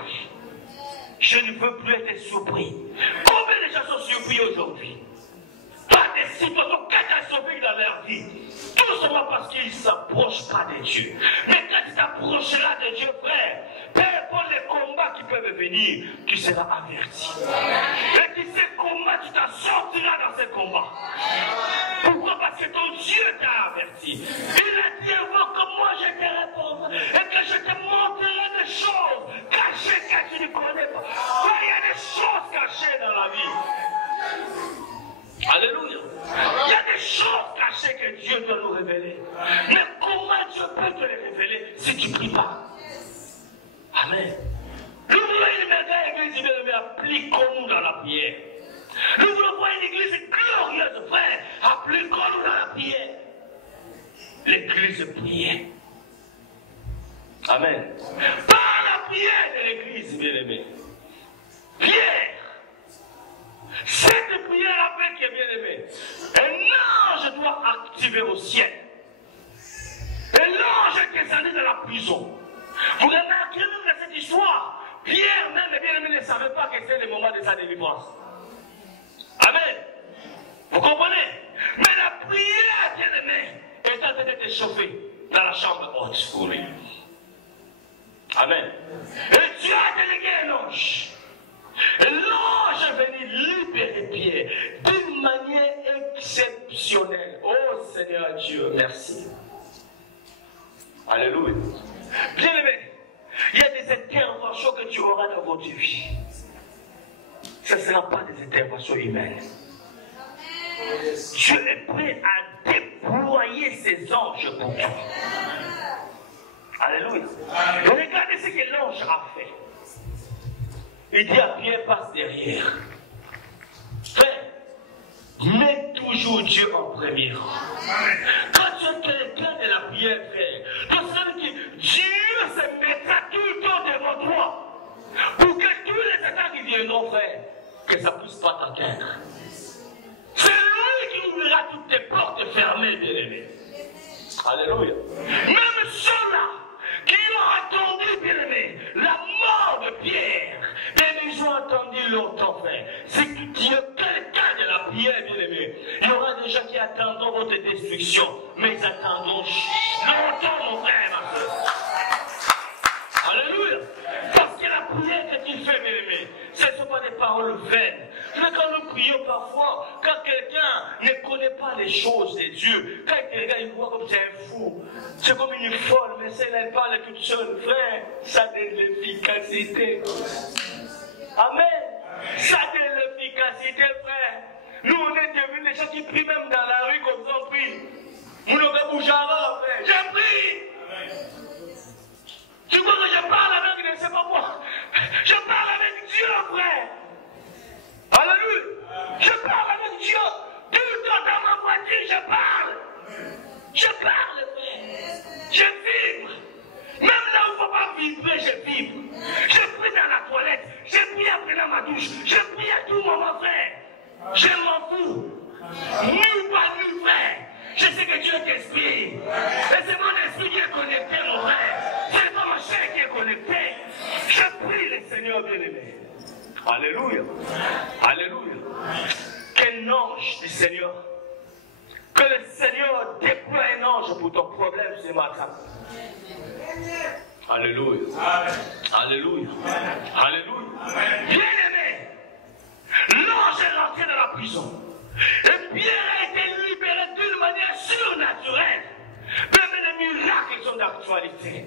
Je ne veux plus être surpris. Combien de gens sont surpris aujourd'hui? Pas des situations catastrophiques dans leur vie. Tout simplement parce qu'ils ne s'approchent pas de Dieu. Mais quand tu t'approcheras de Dieu, frère, peu importe les combats qui peuvent venir, tu seras averti. Et tu sais comment tu t'en sortiras dans ces combats. Pourquoi? Parce que ton Dieu t'a averti. Il a dit avant que moi je te répondrai et que je te montrerai des choses cachées que tu ne connais pas. Il y a des choses cachées dans la vie. Alléluia. Il y a des choses cachées que Dieu doit nous révéler. Mais comment Dieu peut te les révéler si tu ne pries pas? Amen. Nous voulons une méga église, mais appliquons-nous dans la prière. Nous voulons voir une église glorieuse, frère. Appliquons-nous dans la prière. L'église prière. Amen. Par la prière de l'église, bien-aimé. Pierre. Cette prière rappelle qui est bien-aimé. Un ange doit activer au ciel. Et l'ange est descendu dans la prison. Vous remarquez même dans cette histoire, Pierre même les bien-aimés ne savait pas que c'était le moment de sa délivrance. Amen. Vous comprenez? la prière, bien-aimé, est en train de t'échauffer dans la chambre haute pour lui. Amen. Et Dieu a délégué un ange. Et l'ange est venu libérer Pierre d'une manière exceptionnelle. Oh Seigneur Dieu, merci. Alléluia. Bien-aimé, il y a des interventions que tu auras dans votre vie. Ce ne sera pas des interventions humaines. Dieu est prêt à déployer ses anges pour toi. Alléluia. Regardez ce que l'ange a fait. Il dit à Pierre, passe derrière. Frère, mets toujours Dieu en premier rang. Quand tu es quelqu'un de la prière, frère, tu sais que Dieu se mettra tout le temps devant toi. Pour que tous les attaques qui viendront, frère, que ça ne puisse pas t'atteindre. C'est lui qui ouvrira toutes tes portes fermées, bien-aimé. Alléluia. Même ceux-là qui ont attendu, bien-aimé, la mort de Pierre, et ils ont attendu longtemps, frère. C'est que Dieu, quelqu'un de la prière, bien-aimé, il y aura des gens qui attendront votre destruction, mais ils attendront longtemps, mon frère, ma soeur. Alléluia. Parce que la prière que tu fais, bien-aimé, ce ne sont pas des paroles vaines. Quand nous prions parfois, quand quelqu'un ne connaît pas les choses de Dieu, quand quelqu'un il voit comme c'est un fou, c'est comme une folle, mais si elle parle toute seule, frère, ça a de l'efficacité. Amen. Ça a de l'efficacité, frère. Nous, on est devenus des gens qui prient même dans la rue comme ça, on prie. Nous ne bougeons pas, frère. Je prie. Tu vois que je parle avec, je ne sais pas quoi. Je parle avec Dieu, frère. Alléluia. Je parle avec Dieu. Tout le temps dans ma voiture, je parle. Je parle, frère. Je vibre. Même là où il ne faut pas vibrer, je vibre. Je prie dans la toilette. Je prie après dans ma douche. Je prie à tout moment, frère. Je m'en fous. Nul pas nul, frère. Je sais que Dieu est esprit. Et c'est mon esprit qui est connecté, mon frère. C'est pas mon chair qui est connecté. Je prie le Seigneur bien-aimé. Alléluia. Alléluia. Qu'un ange du Seigneur, que le Seigneur déploie un ange pour ton problème ce matin. Alléluia. Alléluia. Alléluia. Bien-aimé, l'ange est rentré dans la prison. Et Pierre a été libéré d'une manière surnaturelle. Même les miracles sont d'actualité.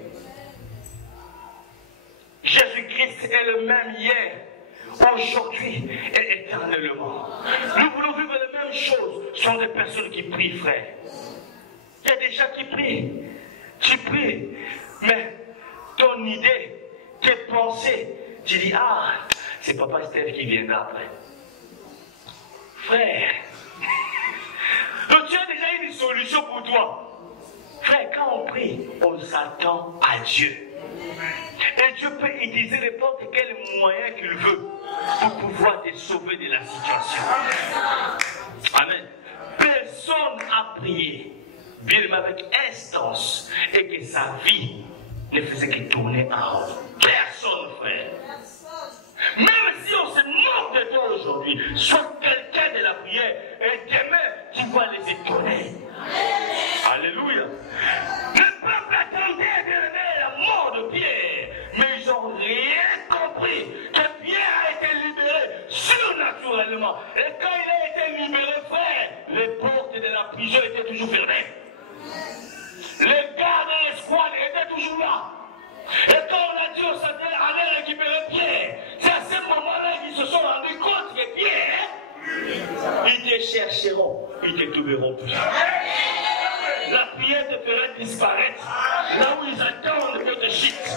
Jésus-Christ est le même hier, aujourd'hui et éternellement. Nous voulons vivre les mêmes choses. Ce sont des personnes qui prient, frère. Il y a des gens qui prient. Tu pries, mais ton idée, tes pensées, tu dis, ah, c'est Papa Steph qui viendra après. Frère, donc tu as déjà une solution pour toi. Frère, quand on prie, on s'attend à Dieu. Et Dieu peut utiliser n'importe quel moyen qu'il veut pour pouvoir te sauver de la situation. Amen. Personne n'a prié, bien avec instance, et que sa vie ne faisait que tourner en haut. Personne, frère. Même si on se moque de toi aujourd'hui, sois quelqu'un de la prière, et demain, tu vas les étonner. Alléluia. Le peuple attendait bien la mort de Pierre, mais ils n'ont rien compris que Pierre a été libéré surnaturellement. Et quand il a été libéré, frère, les portes de la prison étaient toujours fermées. Les gardes et les squads étaient toujours là. Et quand on a dit au Seigneur, allez récupérer Pierre, c'est à ce moment-là qu'ils se sont rendus compte que Pierre, ils te chercheront, ils te trouveront plus. La prière te fera disparaître là où ils attendent votre chute.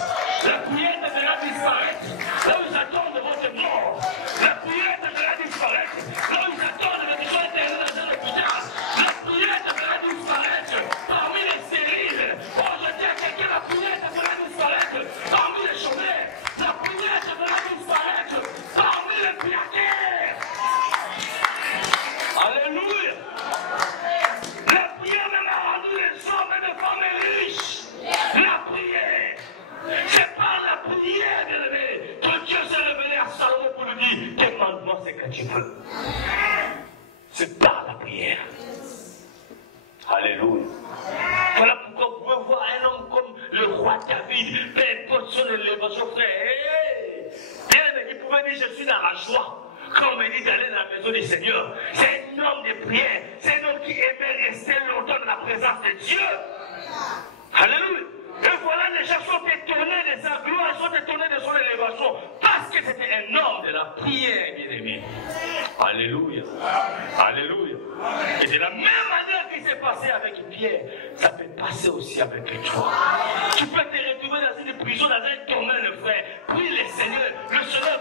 La prière te fera disparaître là où ils attendent votre mort. La prière te fera disparaître là où ils attendent votre joie éternelle dans l'hôpital. La prière te fera disparaître parmi les stériles. Oh, je dis à quelqu'un, la prière te fera disparaître parmi les chômeurs. La prière te fera disparaître parmi les piaquaires. Alléluia. La prière même a rendu les hommes et les femmes riches. La prière, c'est pas à David, Père, position de l'élévation, frère. Bien, il pouvait dire, je suis dans la joie. Quand on me dit d'aller dans la maison du Seigneur, c'est un homme de prière, c'est un homme qui aimait rester longtemps dans la présence de Dieu. Alléluia. Et voilà, les gens sont étonnés de sa gloire, sont étonnés de son élévation, parce que c'était un homme de la prière, bien-aimé. Alléluia. Alléluia. Et de la même manière qui s'est passé avec Pierre, ça peut passer aussi avec toi. Tu peux te retrouver dans une prison, dans un domaine, frère. Prie le Seigneur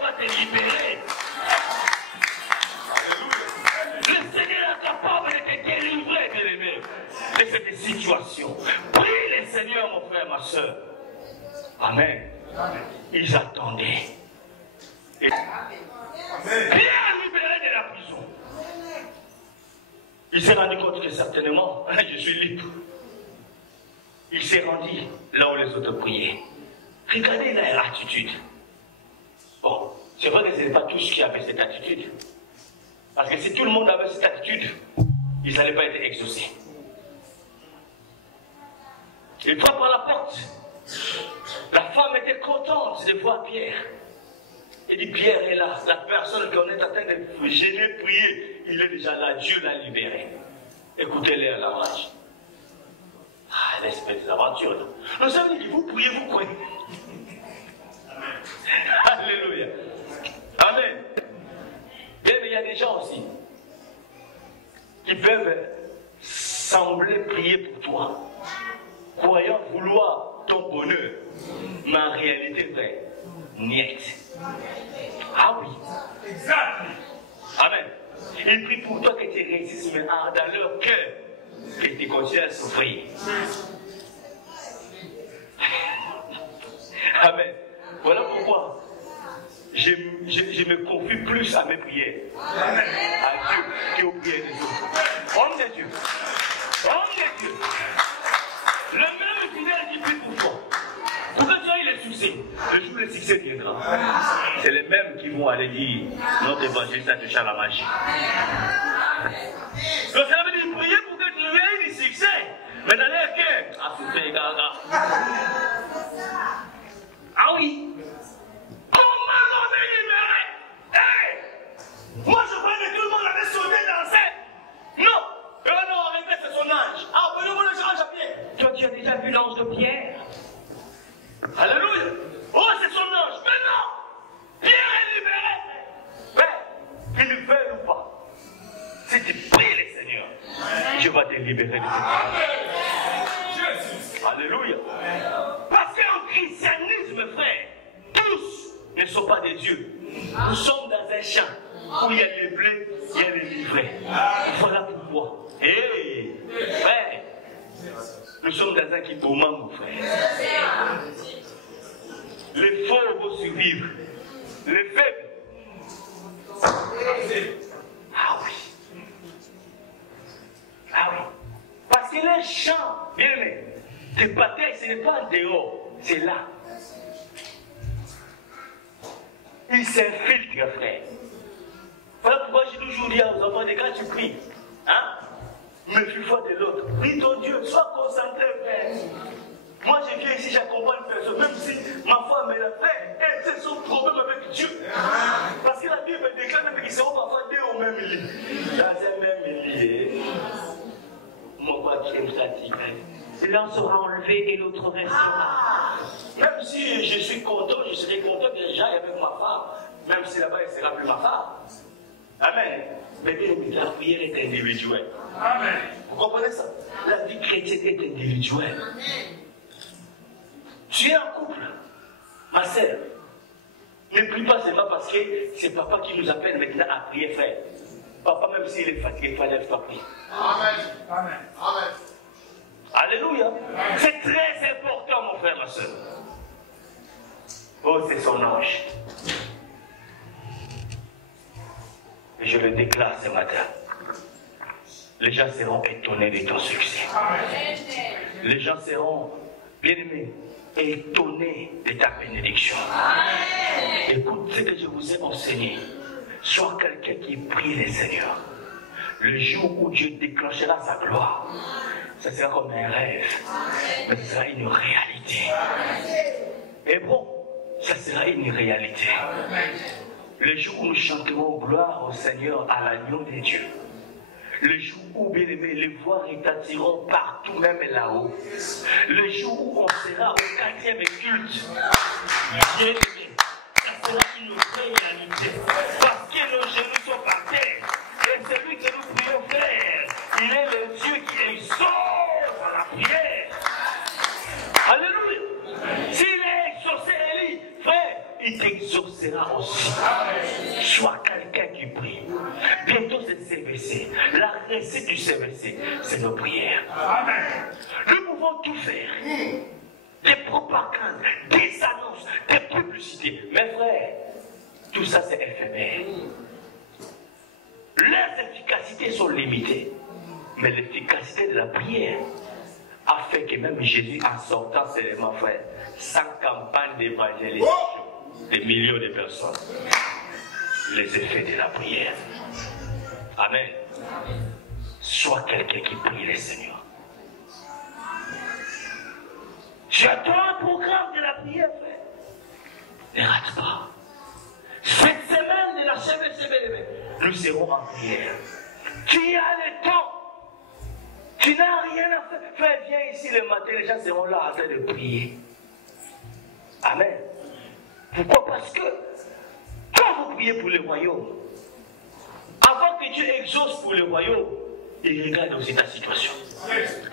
va te libérer. Le Seigneur est capable de te délivrer, bien-aimé, de cette situation. Prie le Seigneur, mon frère, ma soeur. Amen. Ils attendaient. Pierre libéré de la prison. Il s'est rendu compte que certainement, je suis libre. Il s'est rendu là où les autres priaient. Regardez leur attitude. Bon, c'est vrai que ce n'est pas tous qui avaient cette attitude. Parce que si tout le monde avait cette attitude, ils n'allaient pas être exaucés. Il frappe à la porte. La femme était contente de voir Pierre. Il dit, Pierre est là. La personne qu'on est en train de gêner, prier, il est déjà là. Dieu l'a libéré. Écoutez-les à la rage. Ah, l'espèce d'aventure. Nous avons dit, vous priez, vous croyez. Alléluia. Amen. Bien, mais il y a des gens aussi qui peuvent sembler prier pour toi, croyant vouloir ton bonheur, mais en réalité, vrai, niet. Ah oui. Exact. Amen. Ils prient pour toi que tu réussisses, mais dans leur cœur, que tu continues à souffrir. Amen. Voilà pourquoi je me confie plus à mes prières. Amen. À Dieu qu'aux prières des autres. Homme de Dieu. Homme de Dieu. Le même fidèle qui prie pour toi. Pour que tu aies le succès. Le jour où le succès viendra. C'est les mêmes qui vont aller dire notre évangile, ça touche à la magie. Donc ça veut dire prier pour que tu aies du succès. Mais dans leur cœur, à souffrir, gaga. Ah oui. Comment l'on est libéré? Hey! Moi je croyais que tout le monde avait sauté dans cette. Non! Non, arrêtez, c'est son ange. Ah, venez-moi le ange à Pierre. Toi, tu as déjà vu l'ange de Pierre? Alléluia! Oh, c'est son ange. Mais non! Pierre est libéré. Mais, qu'il le veuille ou pas, si tu pries le Seigneur, Dieu va te libérer de cette. Alléluia! Parce qu'en christianisme, frère, tous ne sont pas des dieux. Nous sommes dans un champ où il y a les blés, il y a les livrets. Voilà pourquoi. Hé, frère, nous sommes dans un kipoma, mon frère. Les forts vont survivre. Les faibles. Ah oui. Ah oui. Parce que les champs, bien aimé, tes batailles, ce n'est pas dehors, c'est là. Ils s'infiltrent, frère. Voilà pourquoi j'ai toujours dit aux enfants, quand tu pries, hein, méfie-toi de l'autre. Prie ton Dieu, sois concentré, frère. Moi, je viens ici, j'accompagne personne, même si ma femme me l'a fait, elle c'est son problème avec Dieu. Parce que la Bible déclare même qu'ils seront parfois deux au même lit. Dans un même lit. Mon papa qui aime ça, l'un sera enlevé et l'autre restera. Même si je suis content, je serai content que j'aille avec ma femme, même si là-bas elle ne sera plus ma femme. Amen. Mais bien, la prière est individuelle. Amen. Vous comprenez ça? La vie chrétienne est individuelle. Tu es en couple, ma sœur. Ne prie pas seulement parce que c'est papa qui nous appelle maintenant à prier, frère. Papa, même s'il est fatigué, il lève-toi prier. Amen. Amen. Amen. Alléluia. C'est très important, mon frère, ma soeur. Oh, c'est son ange. Et je le déclare ce matin. Les gens seront étonnés de ton succès. Les gens seront, bien aimés, étonnés de ta bénédiction. Écoute ce que je vous ai enseigné. Sois quelqu'un qui prie le Seigneur. Le jour où Dieu déclenchera sa gloire, ça sera comme un rêve. mais ce sera une réalité. Et bon, ça sera une réalité. Le jour où nous chanterons gloire au Seigneur à l'agneau des dieux, le jour où, bien aimé, les voix retentiront partout, même là-haut, le jour où on sera au 4e culte, bien aimé, ça sera une réalité. Parce que nos genoux sont par terre. Et celui que nous prions faire, il est le Dieu qui exauce à la prière. Alléluia. S'il a exaucé Élie, frère, il t'exaucera aussi. Sois quelqu'un qui prie. Bientôt c'est CVC. La recette du CVC, c'est nos prières. Amen. Nous pouvons tout faire. Des propagandes, des annonces, des publicités. Mais frère, tout ça c'est éphémère. Les efficacités sont limitées. Mais l'efficacité de la prière a fait que même Jésus, en sortant seulement, frère, sans campagne d'évangélisation, des millions de personnes, les effets de la prière. Amen. Sois quelqu'un qui prie le Seigneur. J'attends un programme de la prière, frère. Ne rate pas. Cette semaine de la CVCB, nous serons en prière. Tu as le temps. Tu n'as rien à faire. Frère, viens ici le matin, les gens seront là en train de prier. Amen. Pourquoi? Parce que quand vous priez pour le royaume, avant que Dieu exauce pour le royaume, il regarde aussi ta situation.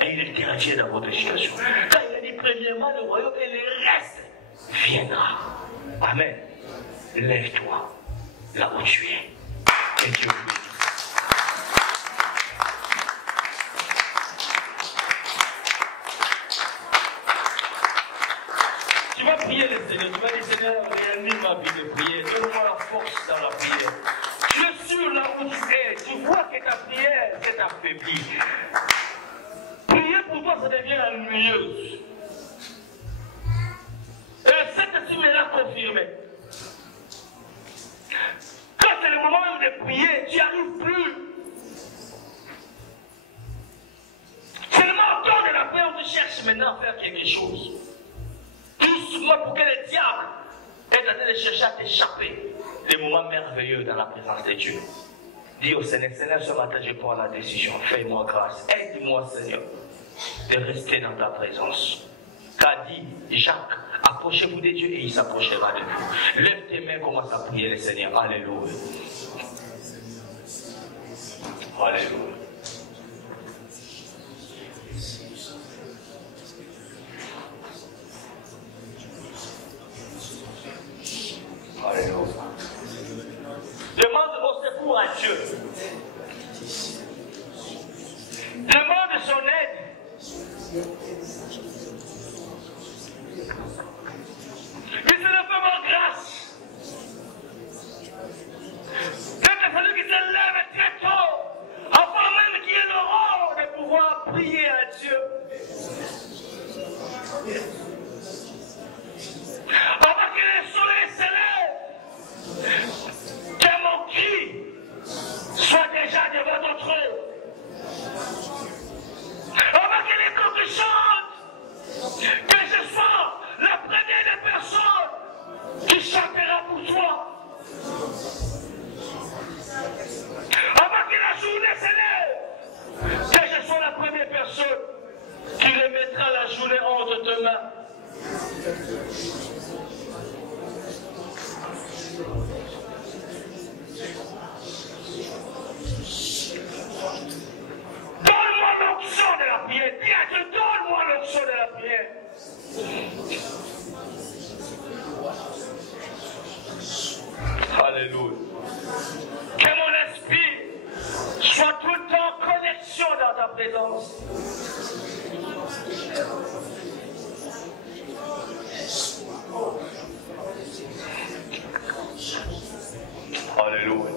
Et il interagit dans votre situation. Quand il a dit premièrement le royaume et le reste viendra. Amen. Lève-toi là où tu es. Et Dieu vous bénisse. Tu vas prier le Seigneur. Tu vas dire Seigneur, réanime ma vie de prière. Donne-moi la force dans la prière. Tu es sûr là où tu es. Tu vois que ta prière s'est affaiblie. Prier pour toi, ça devient ennuyeuse. Et le Saint-Esprit me l'a confirmé. Quand c'est le moment de prier, tu n'y arrives plus. C'est le moment de la prière où tu cherches maintenant à faire quelque chose. Doucement pour que le diable est en train de chercher à t'échapper. Des moments merveilleux dans la présence de Dieu. Dis au Seigneur, Seigneur, ce matin je prends la décision. Fais-moi grâce. Aide-moi, Seigneur, de rester dans ta présence. Qu'a dit Jacques, approchez-vous de Dieu et il s'approchera de vous. Lève tes mains, commence à prier le Seigneur. Alléluia. Alléluia. Alléluia. Demande au secours à Dieu. Demande son aide. Il se le fait en grâce. Il a fallu qu'il se lève très tôt, avant même qu'il ait l'aurore de pouvoir prier à Dieu. Avant que le soleil se lève, que mon cri soit déjà devant ton trône. Avant que les coqs chantent, que je sois la première des personnes qui chantera pour toi. Avant que la journée se lève, que je sois la première personne qui remettra la journée entre tes mains. Donne-moi l'option de la prière. Dis à Dieu, donne-moi l'option de la prière. Alléluia. Que mon esprit soit tout le temps en connexion dans ta présence. Alléluia.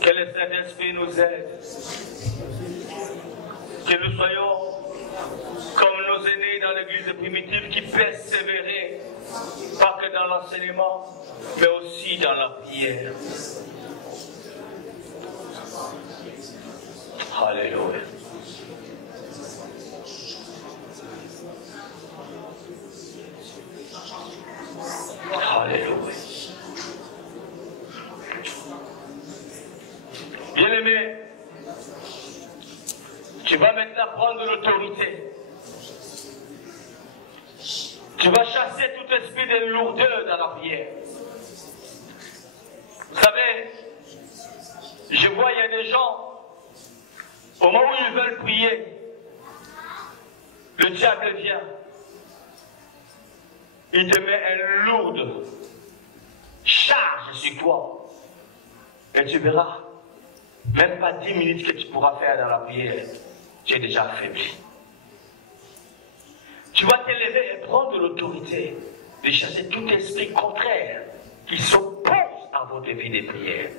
Que le Saint-Esprit nous aide. Que nous soyons comme nos aînés dans l'église primitive qui persévéraient, pas que dans l'enseignement, mais aussi dans la prière. Alléluia. Alléluia. Bien-aimé, tu vas maintenant prendre l'autorité. Tu vas chasser tout esprit de lourdeur dans la prière. Vous savez, je vois il y a des gens, au moment où ils veulent prier, le diable vient. Il te met une lourde charge sur toi. Et tu verras, même pas 10 minutes que tu pourras faire dans la prière, tu es déjà affaibli. Tu vas t'élever et prendre l'autorité de chasser tout esprit contraire qui s'oppose à votre vie de prière.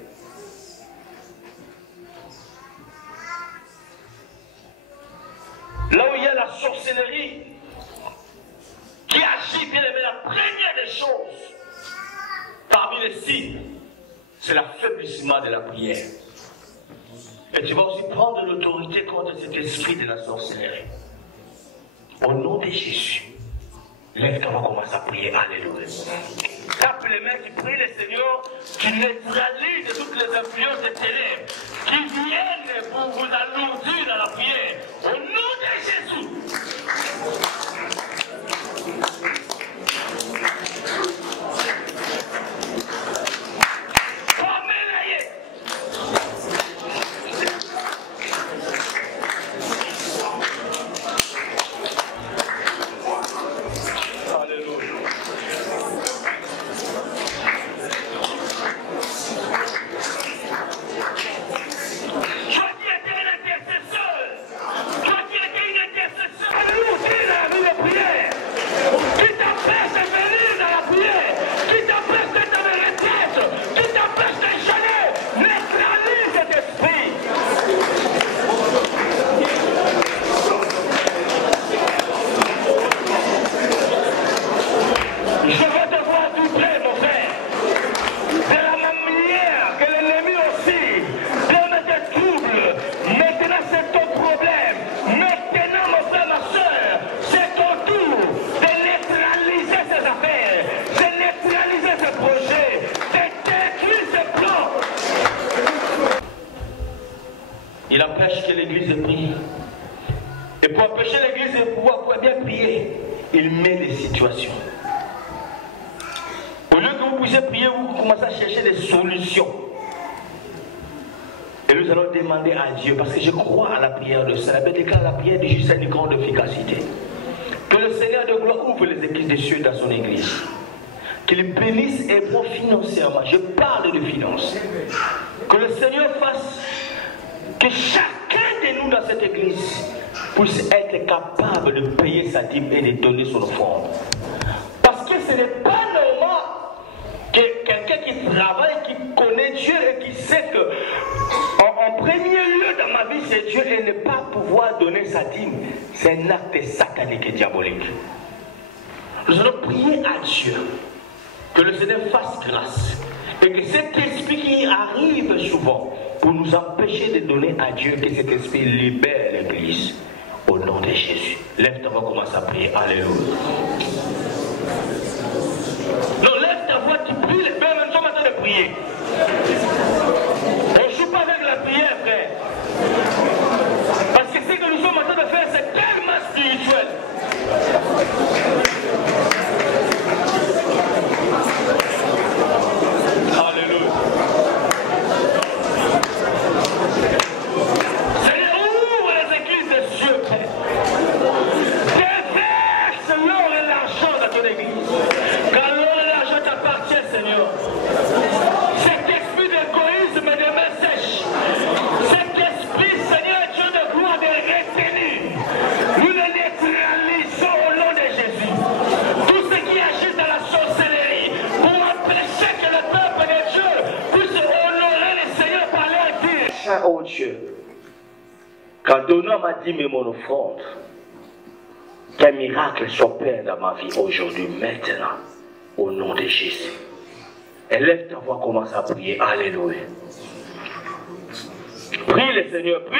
Là où il y a la sorcellerie qui agit, bien aimé, la première des choses parmi les signes, c'est l'affaiblissement de la prière. Et tu vas aussi prendre l'autorité contre cet esprit de la sorcellerie. Au nom de Jésus, lève-toi, on va commencer à prier. Alléluia. Tape les mains, tu pries le Seigneur, tu neutralises toutes les influences des ténèbres qui viennent pour vous alourdir dans la prière. Au nom de Jésus. Il empêche que l'église prie. Et pour empêcher l'église de pouvoir bien prier, il met des situations. Au lieu que vous puissiez prier, vous commencez à chercher des solutions. Et nous allons demander à Dieu, parce que je crois à la prière de Saint. La Bible déclare la prière de juste une grande efficacité. Que le Seigneur de gloire ouvre les églises des cieux dans son église. Qu'il bénisse et bon financièrement. Je parle de finances. Que le Seigneur fasse que chacun de nous dans cette église puisse être capable de payer sa dîme et de donner son offrande. Parce que ce n'est pas normal que quelqu'un qui travaille, qui connaît Dieu et qui sait que en premier lieu dans ma vie c'est Dieu et ne pas pouvoir donner sa dîme, c'est un acte satanique et diabolique. Nous allons prier à Dieu que le Seigneur fasse grâce et que cet esprit qui arrive souvent pour nous empêcher de donner à Dieu, que cet esprit libère l'église. Au nom de Jésus. Lève-toi, on va commencer à prier. Alléluia. Non, lève ta voix, tu pries. Mais nous sommes en train de prier. On ne joue pas avec la prière, frère. Parce que ce que nous sommes en train de faire, c'est tellement spirituel. Alléluia. Oh Dieu, qu'en donnant ma dîme et mon offrande, qu'un miracle s'opère dans ma vie aujourd'hui, maintenant, au nom de Jésus. Élève ta voix, commence à prier. Alléluia. Prie le Seigneur, prie